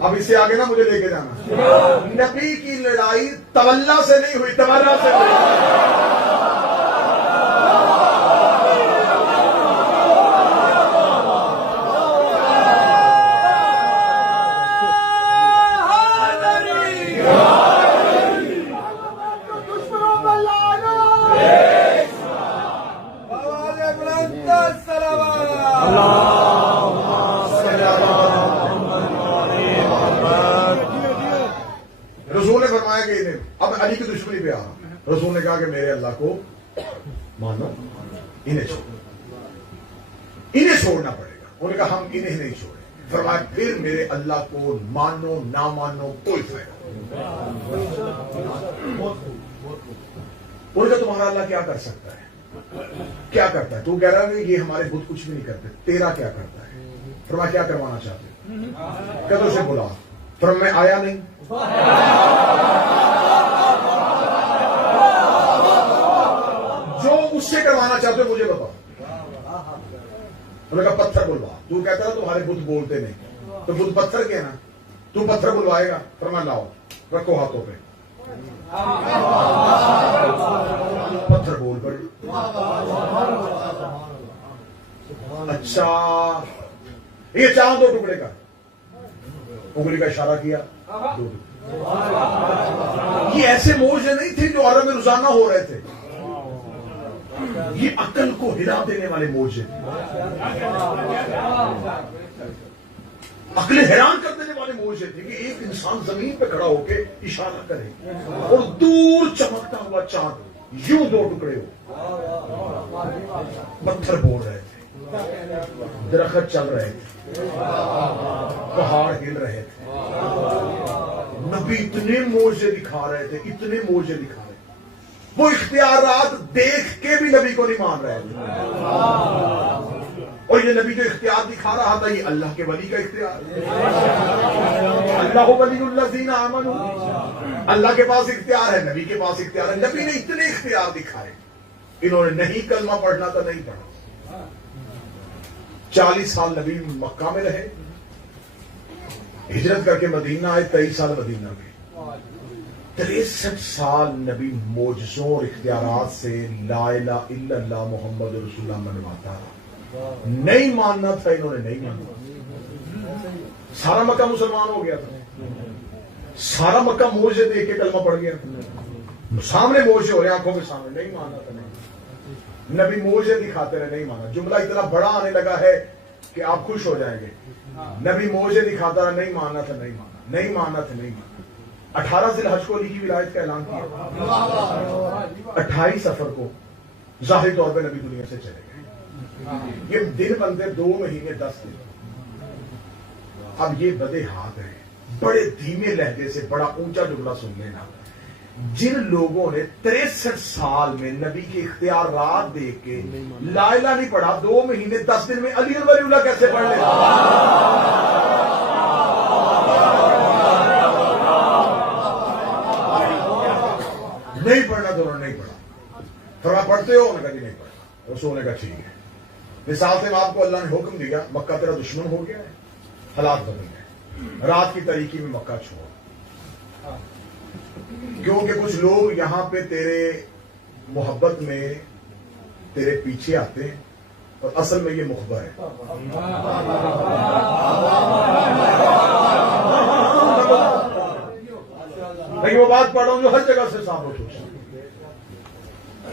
اب اس سے آگے نہ مجھے لے کے جانا۔ نبی کی لڑائی تولا سے نہیں ہوئی، تبرہ سے ہوئی۔ رسول نے فرمایا کہ انہیں اب علی کی دشمنی پہ آ رہا، رسول نے کہا کہ میرے اللہ کو مانو، انہیں چھوڑنا پڑے گا۔ انہوں نے کہا ہم انہیں نہیں چھوڑیں۔ فرمایا پھر میرے اللہ کو مانو نہ مانو کوئی فائدہ نہیں۔ انہوں نے کہا تمہارا اللہ کیا کر سکتا ہے؟ کیا کرتا ہے؟ تو کہہ رہا ہے یہ ہمارے بت کچھ بھی نہیں کرتے، تیرا کیا کرتا ہے؟ فرمایا کیا کروانا چاہتے؟ کدھر سے بلا؟ فرمایا میں آیا نہیں۔ جو اس سے کروانا چاہتے ہو مجھے بتاؤ۔ انہوں نے کہا پتھر بلوا۔ تو کہتا ہے تمہارے بت بولتے نہیں، تو بت پتھر کے نا، تو پتھر بلوائے گا؟ فرمایا لاؤ، رکھو ہاتھوں پہ۔ پتھر بول پڑے۔ اچھا یہ چاند دو ٹکڑے کا، انگلی کا اشارہ کیا، دو ٹکڑے۔ یہ ایسے موجے نہیں تھے جو عرب میں روزانہ ہو رہے تھے، یہ عقل کو ہلا دینے والے موجے تھے، عقل حیران کر دینے والے موجے تھے کہ ایک انسان زمین پہ کھڑا ہو کے اشارہ کرے اور دور چمکتا ہوا چاند یوں دو ٹکڑے ہو۔ پتھر بول رہے تھے، درخت چل رہے تھے، پہاڑ ہل رہے تھے، نبی اتنے موجے دکھا رہے تھے، اتنے موجے دکھا رہے تھے، وہ اختیارات دیکھ کے بھی نبی کو نہیں مان رہے تھے۔ اور یہ نبی جو اختیار دکھا رہا تھا، یہ اللہ کے ولی کا اختیار، اللہ ولی الذین آمنوا، اللہ کے پاس اختیار ہے، نبی کے پاس اختیار ہے۔ نبی نے اتنے اختیار دکھائے، انہوں نے نہیں کلمہ پڑھنا تھا، نہیں پڑھا۔ 40 سال نبی مکہ میں رہے، ہجرت کر کے مدینہ آئے، 23 سال مدینہ میں، 63 سال نبی معجزوں اور اختیارات سے لا الہ الا اللہ محمد رسول اللہ منواتا رہا۔ نہیں ماننا تھا انہوں نے، نہیں ماننا۔ سارا مکہ مسلمان ہو گیا تھا، سارا مکہ موجے دیکھ کے کلمہ پڑھ گیا، سامنے موجے ہو رہے آنکھوں کے سامنے، نہیں ماننا تھا، نہیں۔ نبی موجے دکھاتے رہے، نہیں مانا۔ جملہ اتنا بڑا آنے لگا ہے کہ آپ خوش ہو جائیں گے۔ نبی موجے دکھاتا رہا، نہیں ماننا تھا، نہیں مانا، نہیں ماننا تھا، نہیں مانا۔ 18 ذی الحج کو علی کی ولایت کا اعلان کیا، 28 سفر کو ظاہری طور پہ نبی دنیا سے چلے گئے۔ یہ دن بنتے 2 مہینے 10 دن۔ اب یہ بدے ہاتھ ہیں، بڑے دھیمے لہجے سے بڑا اونچا جملہ سن لینا جن لوگوں نے 63 سال میں نبی کے اختیارات دیکھ کے لا الہ نہیں پڑھا، 2 مہینے 10 دن میں علی ولی اللہ کیسے پڑھ لے؟ نہیں پڑھنا تو انہوں نے نہیں پڑھا. فرمایا پڑھتے ہو؟ انہوں نے کہا کہ نہیں پڑھا. رسول نے کہا ٹھیک ہے. مثال سے آپ کو اللہ نے حکم دیا، مکہ تیرا دشمن ہو گیا ہے، حالات بدل گئے، رات کی تاریکی میں مکہ چھوڑ، کیونکہ کچھ لوگ یہاں پہ تیرے محبت میں تیرے پیچھے آتے ہیں اور اصل میں یہ مخبر ہے. لیکن وہ بات پڑھ رہا ہوں جو ہر جگہ سے ثابت ہو سکتی ہے.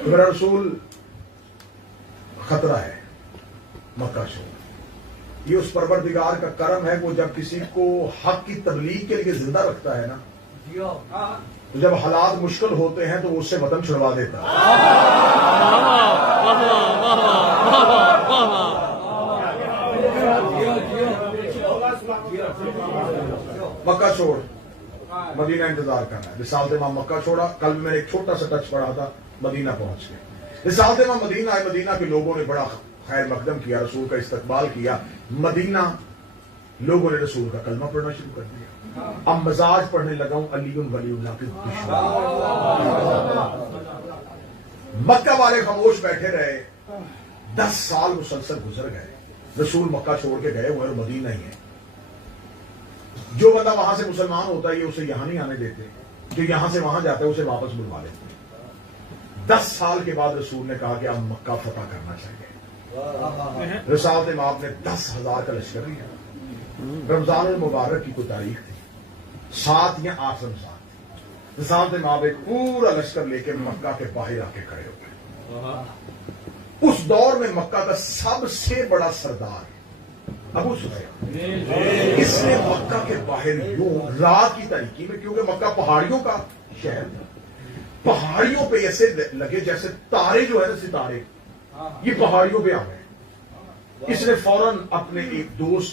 میرا رسول خطرہ ہے مکہ چھوڑ. یہ اس پروردگار کا کرم ہے، وہ جب کسی کو حق کی تبلیغ کے لیے زندہ رکھتا ہے نا، تو جب حالات مشکل ہوتے ہیں تو وہ اس سے وطن چھڑوا دیتا ہے. مکہ چھوڑ، مدینہ انتظار کرنا ہے. مثال سے وہاں مکہ چھوڑا، کل میں نے ایک چھوٹا سا ٹچ پڑھا تھا، مدینہ پہنچ گئے. مثال سے وہاں مدینہ آئے، مدینہ کے لوگوں نے بڑا خیر مقدم کیا، رسول کا استقبال کیا. مدینہ لوگوں نے رسول کا کلمہ پڑھنا شروع کر دیا. اب مزاج پڑھنے لگا ہوں علی ولی اللہ کے دشمن. مکہ والے خاموش بیٹھے رہے. 10 سال مسلسل گزر گئے. رسول مکہ چھوڑ کے گئے ہوئے اور مدینہ ہی ہے. جو بندہ وہاں سے مسلمان ہوتا ہے یہ اسے یہاں نہیں آنے دیتے، جو یہاں سے وہاں جاتا ہے اسے واپس بلوا لیتے. 10 سال کے بعد رسول نے کہا کہ اب مکہ فتح کرنا چاہیے. رسالت امام نے 10,000 کا لشکر لیا. رمضان المبارک کی کوئی تاریخ تھی، 7 یا 8 رمضان تھی. رسالت امام ایک پورا لشکر لے کے مکہ کے باہر آ کے کھڑے ہو گئے. اس دور میں مکہ کا سب سے بڑا سردار ابو سفیان، اس نے مکہ کے باہر یوں رات کی تاریکی میں، کیونکہ مکہ پہاڑیوں کا شہر تھا، پہاڑیوں پہ ایسے لگے جیسے تارے جو ہے نا ستارے، یہ پہاڑیوں پہ آ گئے. اس نے فوراً اپنے ایک دوست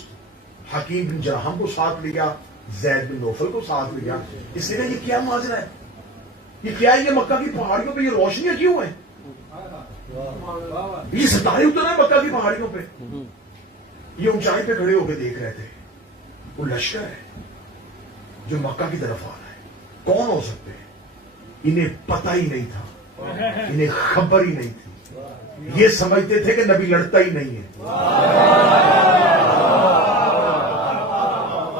حکیم بن جرحم کو ساتھ لیا، زید بن نوفل کو ساتھ لیا. اس نے یہ کیا ماجرا ہے، یہ کیا ہے، یہ مکہ کی پہاڑیوں پہ یہ روشنیاں کیوں ہیں، یہ ستارے اتر ہیں مکہ کی پہاڑیوں پہ. یہ اونچائی پہ کھڑے ہو کے دیکھ رہے تھے. وہ لشکر ہے جو مکہ کی طرف آ رہا ہے، کون ہو سکتے ہیں؟ انہیں پتہ ہی نہیں تھا، انہیں خبر ہی نہیں تھی. یہ سمجھتے تھے کہ نبی لڑتا ہی نہیں ہے.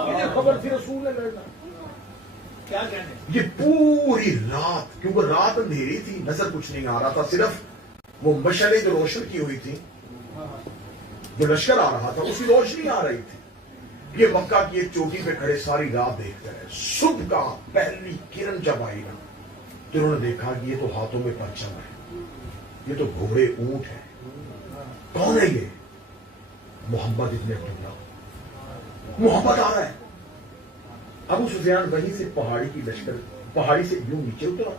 انہیں خبر تھی رسول نے لڑنا. کیا کہنے، یہ پوری رات، کیونکہ رات اندھیری تھی، نظر کچھ نہیں آ رہا تھا، صرف وہ مشعلیں جو روشن کی ہوئی تھی، جو لشکر آ رہا تھا اس کی روشنی آ رہی تھی. یہ مکہ کی ایک چوٹی پہ کھڑے ساری رات دیکھتے رہے. صبح کا پہلی کرن جب آئی نا تو انہوں نے دیکھا کہ یہ تو ہاتھوں میں پرچم ہے، یہ تو گھوڑے اونٹ ہے. کون ہے یہ؟ محمد ابن عبداللہ. محمد آ رہا ہے. ابو سفیان وہیں سے پہاڑی کی لشکر، پہاڑی سے یوں نیچے اترا،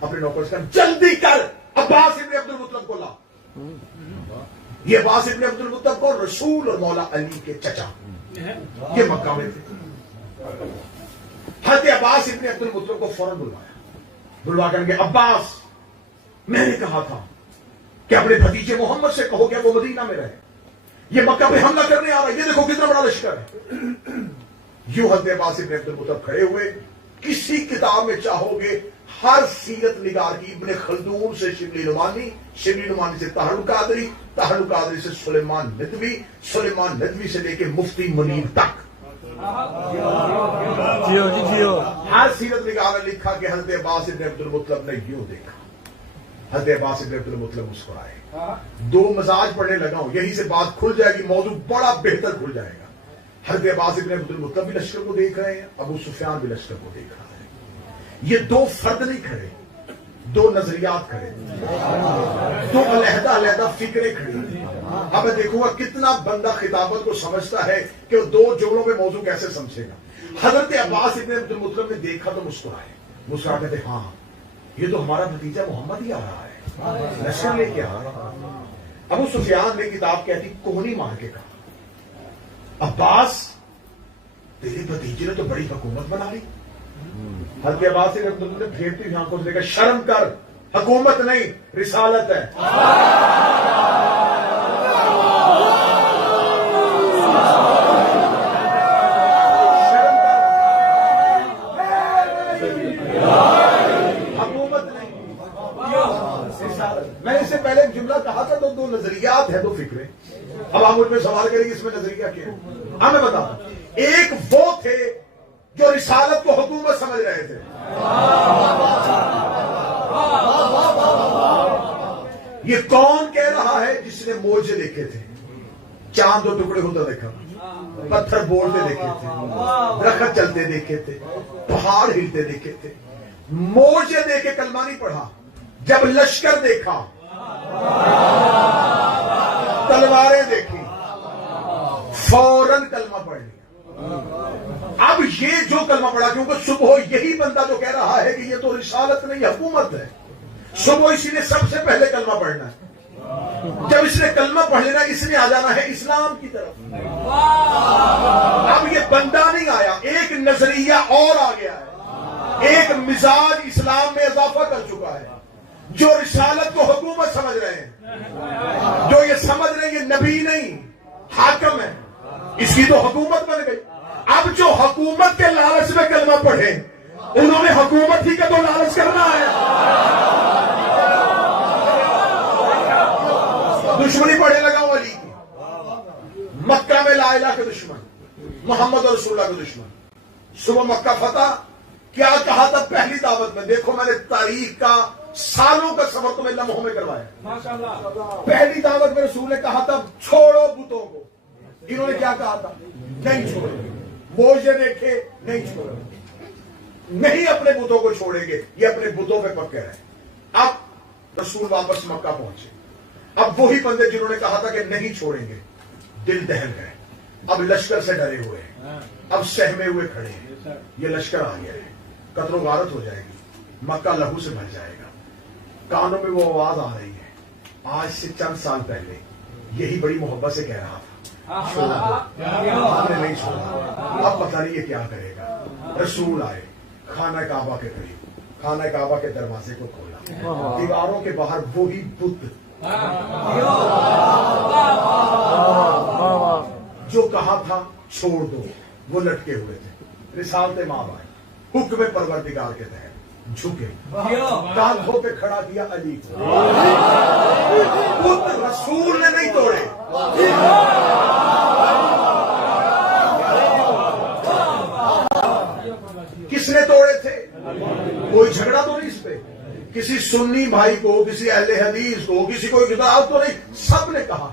اپنے نوکر سے کہا جلدی کر عباس ابن عبد المطلب کو لا. یہ عباس ابن عبد المطلب کو رسول اور مولا علی کے چچا، یہ مکہ میں تھے. حضرت عباس ابن عبد المطلب کو فوراً بلوا کر کے عباس، میں نے کہا تھا کہ اپنے بھتیجے محمد سے کہو کہ وہ مدینہ میں رہے، یہ مکہ پہ حملہ کرنے آ رہا ہے، یہ دیکھو کتنا بڑا لشکر ہے. یوں حضرت عباس ابن عبد المطلب کھڑے ہوئے. کسی کتاب میں چاہو گے ہر سیرت نگار کی، ابن خلدون سے شبلی نعمانی، شبلی نعمانی سے طاہر القادری، طاہر القادری سے سلیمان ندوی، سلیمان ندوی سے لے کے مفتی منیر تک، ہر سیرت نگار نے لکھا کہ حضرت عباس ابن عبد المطلب نے یوں دیکھا. حضرت عباس ابن عبد المطلب مسکرائے. 2 مزاج پڑھنے لگا ہوں، یہیں سے بات کھل جائے گی، موضوع بڑا بہتر کھل جائے گا. حضرت عباس ابن عبد المطلب بھی لشکر کو دیکھ رہے ہیں، ابو سفیان بھی لشکر کو دیکھ رہا ہے. یہ 2 فرد نہیں کھڑے، 2 نظریات کھڑے، 2 علیحدہ علیحدہ فکریں کھڑی. اب میں دیکھوں گا کتنا بندہ خطابت کو سمجھتا ہے کہ وہ 2 جملوں میں موضوع کیسے سمجھے گا. حضرت عباس ابن عبد المطلب نے دیکھا تو مسکرائے. مسکرا کہتے ہاں یہ تو ہمارا بھتیجا محمد ہی آ رہا ہے، لشکر لے کے آ رہا ہے. ابو سفیان نے کتاب کہتی کوہنی مار کے کہا عباس تیرے بھتیجے نے تو بڑی حکومت بنا لی، حضرت عباس نے پھیرتی ہوئی آنکھوں سے دیکھا شرم کر حکومت نہیں رسالت ہے شرم کر حکومت نہیں رسالت میں اس سے پہلے ایک جملہ کہا تھا تو دو نظریات ہیں دو فکریں اب آپ مجھ میں سوال کریں گے اس میں نظریہ کیا ہے ہاں میں بتاتا ہوں ایک وہ تھے جو رسالت کو حکومت سمجھ رہے تھے یہ کون کہہ رہا ہے جس نے موجے دیکھے تھے چاند دو ٹکڑے ہوتا دیکھا پتھر بولتے دیکھے تھے درخت چلتے دیکھے تھے پہاڑ ہلتے دیکھے تھے موجے دیکھ کے کلمہ نہیں پڑھا جب لشکر دیکھا تلواریں دیکھی فوراً کلمہ پڑھ لیا اب یہ جو کلمہ پڑھا کیونکہ صبح یہی بندہ جو کہہ رہا ہے کہ یہ تو رسالت نہیں حکومت ہے صبح اسی نے سب سے پہلے کلمہ پڑھنا ہے جب اس نے کلمہ پڑھ لینا اس نے آ جانا ہے اسلام کی طرف اب یہ بندہ نہیں آیا ایک نظریہ اور آ گیا ہے ایک مزاج اسلام میں اضافہ کر چکا ہے جو رسالت کو حکومت سمجھ رہے ہیں جو یہ سمجھ رہے ہیں یہ نبی نہیں حاکم ہے اس کی تو حکومت بن گئی اب جو حکومت کے لالچ میں کلمہ پڑھے انہوں نے حکومت ہی کا تو لالچ کرنا ہے دشمنی پڑھنے لگا ہوں علی کی مکہ میں لا الہ کے دشمن محمد رسول اللہ کے دشمن صبح مکہ فتح کیا کہا تھا پہلی دعوت میں دیکھو میں نے تاریخ کا سالوں کا سفر تمہیں لمحوں میں کروایا پہلی دعوت میں رسول نے کہا تھا چھوڑو بتوں کو انہوں نے کیا کہا تھا نہیں چھوڑیں گے موجے دیکھے نہیں چھوڑیں گے نہیں اپنے بتوں کو چھوڑیں گے یہ اپنے بتوں پہ پکے رہے اب رسول واپس مکہ پہنچے اب وہی بندے جنہوں نے کہا تھا کہ نہیں چھوڑیں گے دل دہل گئے اب لشکر سے ڈرے ہوئے ہیں اب سہمے ہوئے کھڑے ہیں یہ لشکر آ گیا ہے قتل و غارت ہو جائے گی مکہ لہو سے بھر جائے گا کانوں میں وہ آواز آ رہی ہے آج سے چند سال پہلے یہی بڑی محبت سے کہہ رہا تھا چھوڑا ہم نے نہیں چھوڑا اب پتہ نہیں یہ کیا کرے گا رسول آئے خانہ کعبہ کے قریب خانہ کعبہ کے دروازے کو کھولا دیواروں کے باہر وہی بت جو کہا تھا چھوڑ دو وہ لٹکے ہوئے تھے رسالت مآب آئے حکم پروردگار کے تحت جھکے کاندھوں پہ کھڑا کیا علی کو بت رسول نے نہیں توڑے کس نے توڑے تھے کوئی جھگڑا تو نہیں اس پہ کسی سنی بھائی کو کسی اہل حدیث کو کسی کو کتاب تو نہیں سب نے کہا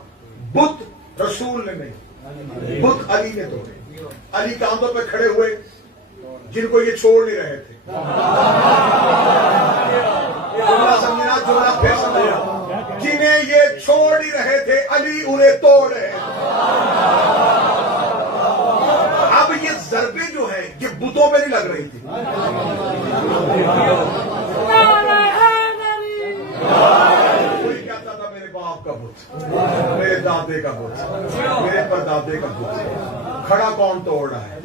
بت رسول نے نہیں بت علی نے توڑے علی کاندھوں پہ کھڑے ہوئے جن کو یہ چھوڑ نہیں رہے تھے سمجھنا جملہ پھر سمجھنا جنہیں یہ چھوڑ نہیں رہے تھے علی انہیں توڑ رہے اب یہ ضربیں جو ہیں یہ بتوں پہ نہیں لگ رہی تھی کوئی کہتا تھا میرے باپ کا بت میرے دادے کا بت میرے پردادے کا بت کھڑا کون توڑ رہا ہے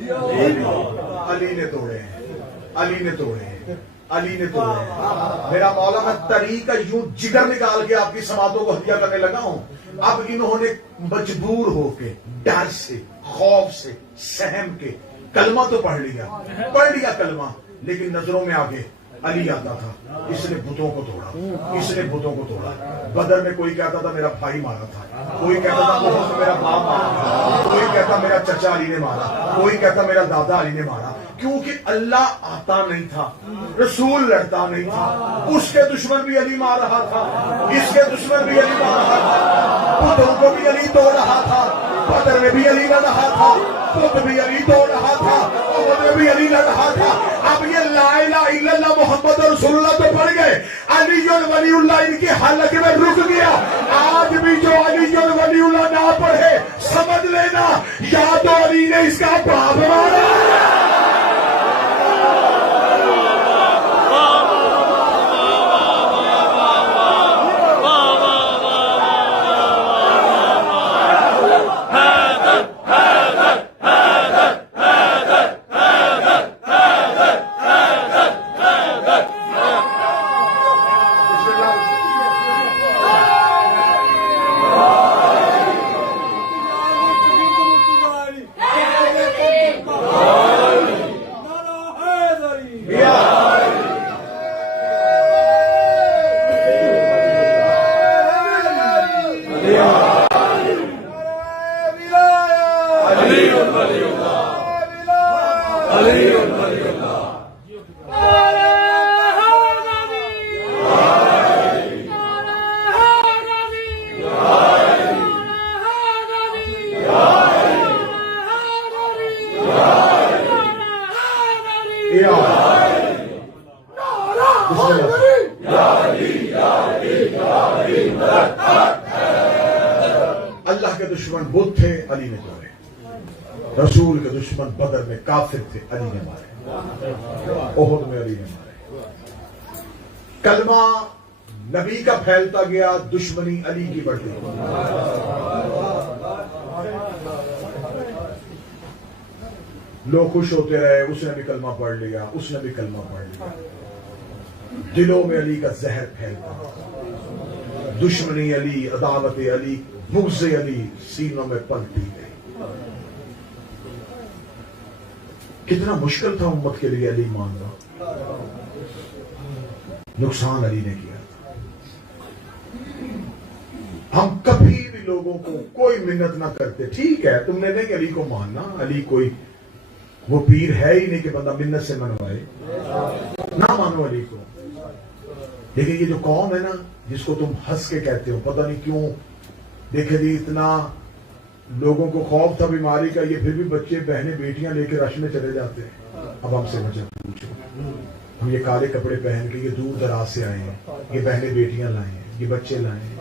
علی نے توڑے ہیں علی نے توڑے ہیں علی نے توڑے ہیں میرا مولا میں طریقہ یوں جگر نکال کے آپ کی سماعتوں کو ہدیہ کرنے لگا ہوں اب انہوں نے مجبور ہو کے ڈر سے خوف سے سہم کے کلمہ تو پڑھ لیا کلمہ لیکن نظروں میں آگے علی آتا تھا اس نے بتوں کو توڑا اس نے بتوں کو توڑا بدر میں کوئی کہتا تھا میرا بھائی مارا تھا کوئی کہتا تھا میرا باپ مارا تھا کوئی کہتا میرا چچا علی نے مارا کوئی کہتا میرا دادا علی نے مارا کیونکہ اللہ آتا نہیں تھا رسول لڑتا نہیں تھا اس کے دشمن بھی علی مار رہا تھا اس کے دشمن بھی علی مار رہا تھا بتوں کو بھی علی توڑ رہا تھا بدر میں بھی علی لڑ رہا تھا خود بھی علی توڑ رہا تھا عہد میں بھی علی لڑ رہا تھا اب یہ لا الہ الا اللہ محمد رسول اللہ تو پڑھ گئے علی ولی اللہ ان کے حلقے میں رک گیا آج بھی جو علی ولی اللہ نہ پڑھے سمجھ لینا یا تو علی نے اس کا باپ مارا اللہ کے دشمن بدھ تھے، علی نے توڑے. رسول کے دشمن بدر میں کافر تھے، علی نے مارے. احد میں علی نے مارے. کلمہ نبی کا پھیلتا گیا، دشمنی علی کی بڑھتی. لوگ خوش ہوتے رہے، اس نے بھی کلمہ پڑھ لیا، اس نے بھی کلمہ پڑھ لیا. دلوں میں علی کا زہر پھیلتا، دشمنی علی، عداوت علی، بغض علی سینوں میں پلتی گئی. کتنا مشکل تھا امت کے لیے علی ماننا. نقصان علی نے کیا. ہم کبھی بھی لوگوں کو کوئی منت نہ کرتے. ٹھیک ہے تم نے نہیں علی کو ماننا، علی کوئی وہ پیر ہے ہی نہیں کہ بندہ منت سے منوائے. نہ مانو علی کو. لیکن یہ جو قوم ہے نا جس کو تم ہنس کے کہتے ہو، پتہ نہیں کیوں، دیکھے جی اتنا لوگوں کو خوف تھا بیماری کا، یہ پھر بھی بچے بہنیں بیٹیاں لے کے رش میں چلے جاتے ہیں. اب ہم سے وجہ پوچھو. ہم یہ کالے کپڑے پہن کے یہ دور دراز سے آئے ہیں، یہ بہنیں بیٹیاں لائے ہیں، یہ بچے لائے ہیں،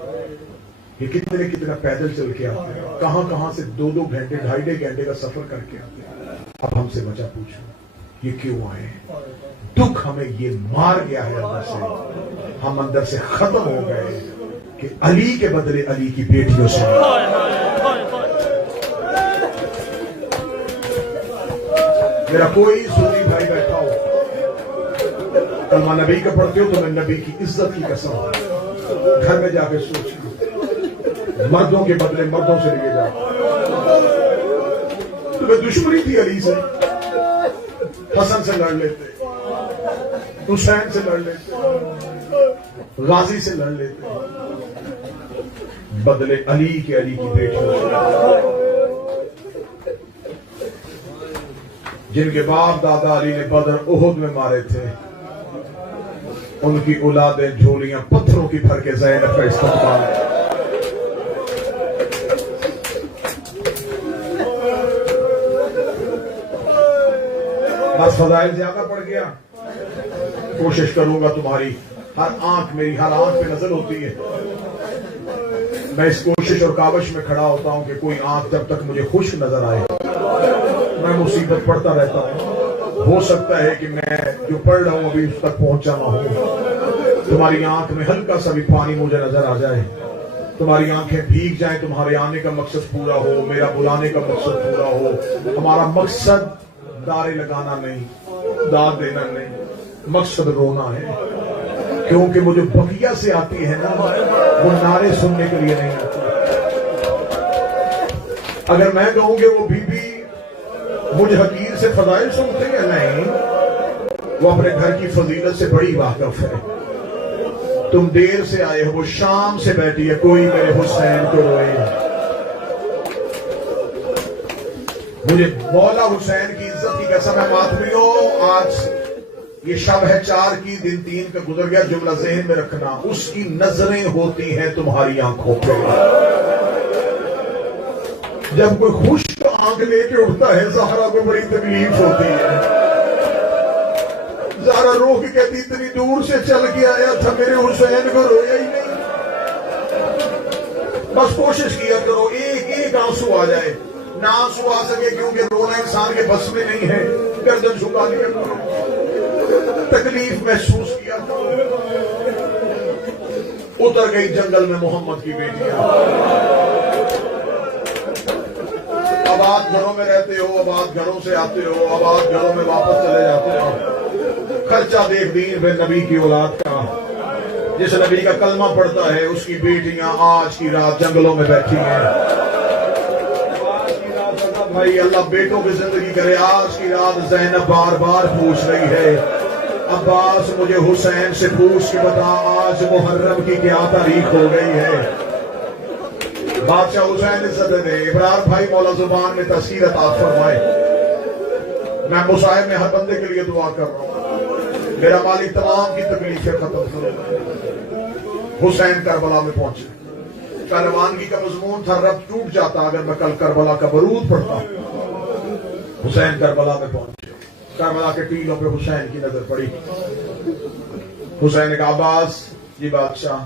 یہ کتنا پیدل چل کے آتے ہیں، کہاں کہاں سے 2-2 گھنٹے 2.5 گھنٹے کا سفر کر کے آتے ہیں. اب ہم سے وجہ پوچھو یہ کیوں آئے ہیں. دکھ ہمیں یہ مار گیا ہے اندر سے. ہم اندر سے ختم ہو گئے کہ علی کے بدلے علی کی بیٹیوں سے. میرا کوئی سنی بھائی بیٹھا ہو کلمہ نبی کا پڑھتے ہو تو میں نبی کی عزت کی قسم گھر میں جا کے سوچ، مردوں کے بدلے مردوں سے لیے جا. تمہیں دشمنی تھی علی سے، حسن سے لڑ لیتے، حسین سے لڑ لیتے، غازی سے لڑ لیتے. بدلے علی کے علی کی بیٹیوں سے، جن کے باپ دادا علی نے بدر احد میں مارے تھے، ان کی اولادیں جھولیاں پتھروں کی بھر کے زینب کا استقبال. بس فضائل زیادہ پڑ گیا. کوشش کروں گا تمہاری ہر آنکھ، میری ہر آنکھ پہ نظر ہوتی ہے. میں اس کوشش اور کاوش میں کھڑا ہوتا ہوں کہ کوئی آنکھ جب تک مجھے خشک نظر آئے میں مصیبت پڑھتا رہتا ہوں. ہو سکتا ہے کہ میں جو پڑھ رہا ہوں ابھی اس تک پہنچا نہ ہوں. تمہاری آنکھ میں ہلکا سا بھی پانی مجھے نظر آ جائے، تمہاری آنکھیں بھیگ جائیں، تمہارے آنے کا مقصد پورا ہو، میرا بلانے کا مقصد پورا ہو. ہمارا مقصد دارے لگانا نہیں، داد دینا نہیں، مقصد رونا ہے. کیونکہ وہ جو بقیہ سے آتی ہے نا وہ نعرے سننے کے لیے نہیں آتی. اگر میں کہوں کہ وہ بی بی مجھ حقیر سے فضائل سنتے ہیں، نہیں، وہ اپنے گھر کی فضیلت سے بڑی واقف ہے. تم دیر سے آئے ہو، وہ شام سے بیٹھی ہے، کوئی میرے حسین کو روئے. مجھے مولا حسین کی عزت کی قسم ہے ماتمیوں، آج یہ شب ہے 4 کی، دن 3 کا گزر گیا. جملہ ذہن میں رکھنا، اس کی نظریں ہوتی ہیں تمہاری آنکھوں پہ. جب کوئی خوش آنکھ لے کے اٹھتا ہے زہرا کو بڑی تکلیف ہوتی ہے. زہرا رو کے کہتی اتنی دور سے چل کے آیا تھا، میرے حسین کو رویا ہی نہیں. بس کوشش کیا کرو ایک آنسو آ جائے. نہ آنسو آ سکے کیونکہ رونا انسان کے بس میں نہیں ہے، گردن جھکا لیا کرو، تکلیف محسوس کیا کرو. اتر گئی جنگل میں محمد کی بیٹیاں. آباد گھروں میں رہتے ہو، آباد گھروں سے آتے ہو، آباد گھروں میں واپس چلے جاتے ہو. خرچہ دیکھ دین پہ نبی کی اولاد کا. جس نبی کا کلمہ پڑھتا ہے اس کی بیٹیاں آج کی رات جنگلوں میں بیٹھی ہیں. بھائی اللہ بیٹوں کی زندگی کرے. آج کی رات زینب بار بار پوچھ رہی ہے عباس مجھے حسین سے پوچھ کے بتا آج محرم کی کیا تاریخ ہو گئی ہے. بادشاہ حسین عزت دے. ابرار بھائی مولا زبان میں تذکیر عطا فرمائے. میں مصاحب میں ہر بندے کے لیے دعا کر رہا ہوں، میرا مالک تمام کی تکلیفیں ختم کرو. حسین کربلا میں پہنچے. روانگی کا مضمون تھا رب ٹوٹ جاتا اگر میں کل کربلا کا برود پڑھتا. حسین کربلا میں پہنچے. کربلا کے ٹیلوں پہ حسین کی نظر پڑی. حسین نے کہا عباس جی بادشاہ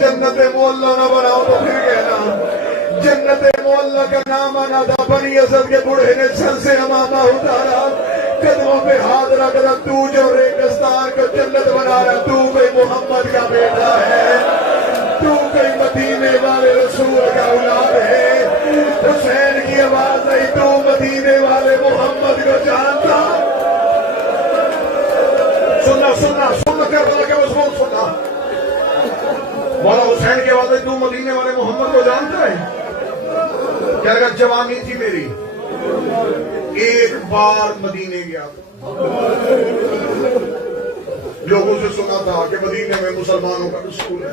جنت معلیٰ نہ بناؤ تو پھر کہنا جنت معلیٰ کا نام آنا تھا. بنی اسد کے بوڑھے نے سر سے امامہ اتارا, قدموں پہ ہاتھ رکھ رہا, تو جو ریگستان کو جنت بنا رہا, تو کوئی محمد کا بیٹا ہے, تو کوئی مدینے والے رسول کا اولاد ہے. حسین کی آواز نہیں, تو مدینے والے محمد کو جانتا. سننا کربلا کے مضمون سننا. مولا حسین کی آواز نہیں, تو مدینے والے محمد کو جانتا ہے. کیا اگر جوانی تھی میری, ایک بار مدینے گیا تھا, لوگوں سے سنا تھا کہ مدینے میں مسلمانوں کا رسول ہے.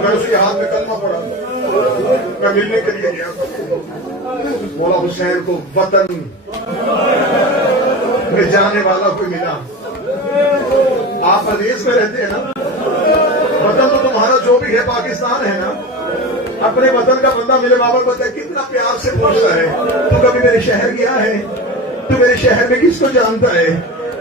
میں اس کے ہاتھ میں کلمہ پڑھا, میں ملنے کے لیے گیا تھا. مولا حسین کو وطن میں جانے والا کوئی ملا. آپ پردیس میں رہتے ہیں نا, وطن تو تمہارا جو بھی ہے پاکستان ہے نا. اپنے وطن کا بندہ میرے بابا بتا کتنا پیار سے پوچھتا ہے, تو کبھی میرے شہر گیا ہے, تو میرے شہر میں کس کو جانتا ہے.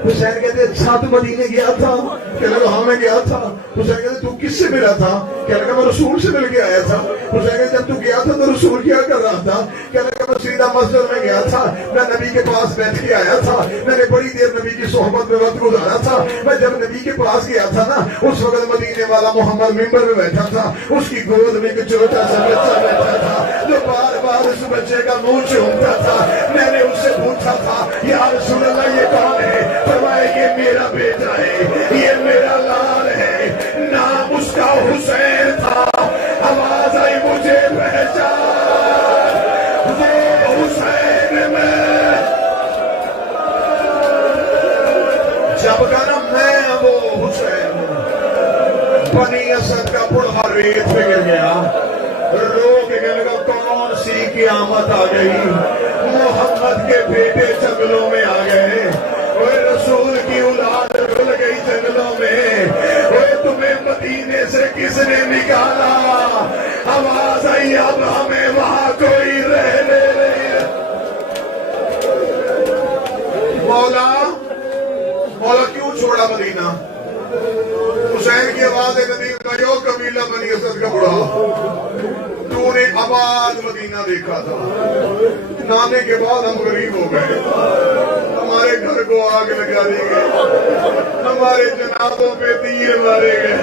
حسین کہتے اچھا تو مدینے گیا تھا, کہ لگا ہاں میں گیا تھا. حسین کہتے تو کس سے ملا تھا, کہ لگا میں رسول سے مل کے آیا تھا. حسین کہتے جب تو گیا تھا تو رسول کیا کر رہا تھا, کہ لگا میں سیدھا مسجد میں گیا تھا, میں نبی کے پاس بیٹھ کے آیا تھا, میں نے بڑی دیر نبی کی صحبت میں وقت گزارا تھا. میں جب نبی کے پاس گیا تھا نا, اس وقت مدینے والا محمد ممبر میں بیٹھا تھا, اس کی گود میں ایک چھوٹا سا بچہ بیٹھا تھا جو بار بار اس بچے کا منہ چومتا تھا. میں نے اس سے پوچھا تھا یا رسول اللہ یہ کون ہے, فرمایا یہ میرا بیٹا ہے, یہ میرا لال ہے, نام اس کا حسین تھا. آواز آئی مجھے پہچان, وہ حسین میں جب کہا میں وہ حسین. بنی اسد کا بڑھا ریت پہ گر گیا, رو کے لگا کون سی قیامت آ گئی. محمد کے بیٹے جنگلوں میں آ گئے, رسول کی اولاد رل گئی جنگلوں میں. تمہیں مدینے سے کس نے نکالا, آواز آئی اب ہمیں وہاں کوئی رہنے نہیں. مولا کیوں چھوڑا مدینہ. حسین کی آواز ہے نبی کا جو قبیلہ بنی اسد کا بڑھا, تو نے آباد مدینہ دیکھا تھا. نانے کے بعد ہم غریب ہو گئے, ہمارے گھر کو آگ لگا دی گئی, ہمارے جنابوں پہ تیر مارے گئے,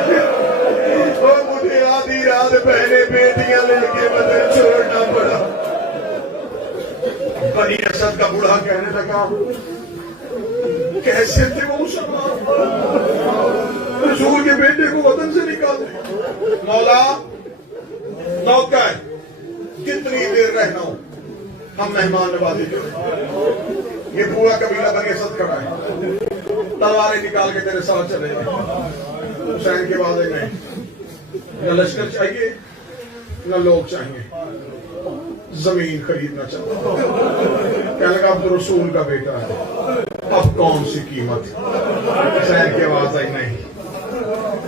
اور مجھے آدھی رات پہلے بیٹیاں لے کے بدن چھوڑنا پڑا. بنی اسد کا بوڑھا کہنے لگا کیسے تھے وہ مسلمان, رسول کے بیٹے کو وطن سے نکال دے. مولا نوکر کتنی دیر رہنا ہوں, ہم مہمان نوازی کریں. یہ پورا قبیلہ بنی اسد کھڑا ہے, تلواریں نکال کے تیرے ساتھ چلے گئے. حسین کے بعد میں نہ لشکر چاہیے نہ لوگ چاہیے, زمین خریدنا چاہتا. کہنے لگا اب تو رسول کا بیٹا ہے, اب کون سی قیمت. حسین کی آواز آئی نہیں,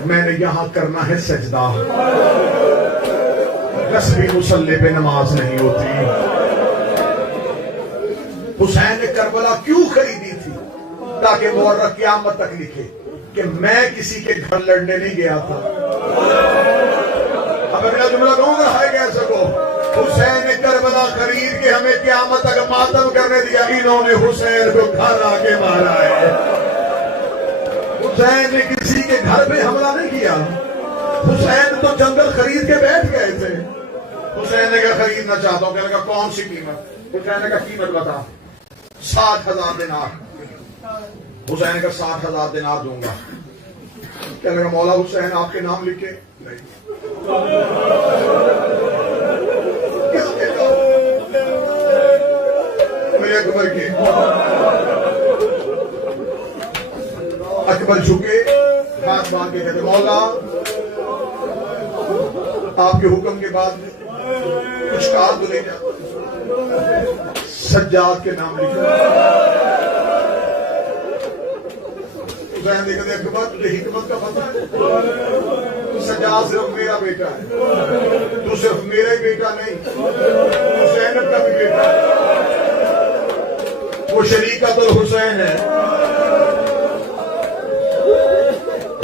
میں نے یہاں کرنا ہے سجدہ, رسمی مسلح پہ نماز نہیں ہوتی. حسین نے کربلا کیوں خریدی تھی, تاکہ مورخ قیامت تک لکھے کہ میں کسی کے گھر لڑنے نہیں گیا تھا. اب اگلا جملہ کہوں گا ہائے کہہ سکو, حسین نے کربلا خرید کے ہمیں قیامت تک ماتم کرنے دیا, انہوں نے حسین کو گھر آ کے مارا ہے. حسین نے کسی کے گھر پہ حملہ نہیں کیا, حسین تو جنگل خرید کے بیٹھ گئے تھے. حسین نے کہا خریدنا چاہتا ہوں, کہنے لگا کون سی قیمت. حسین نے کہا قیمت بتا, 60,000 دینار. حسین نے کہا 60,000 دینار دوں گا. کہنے لگا مولا حسین آپ کے نام لکھے نہیں. کس کے نام؟ میرے اکبر کے. اکبر جھکے, ہاتھ باندھ کے کہتے مولا آپ کے حکم کے بعد کچھ کار تو نہیں جاتا, سجاد کے نام لکھا. حسین نے کہتے اکبر تجھے حکمت کا پتہ ہے, سجاد صرف میرا بیٹا ہے, تو صرف میرا ہی بیٹا نہیں, حسین کا بھی بیٹا ہے, وہ شریکت الحسین ہے.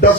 10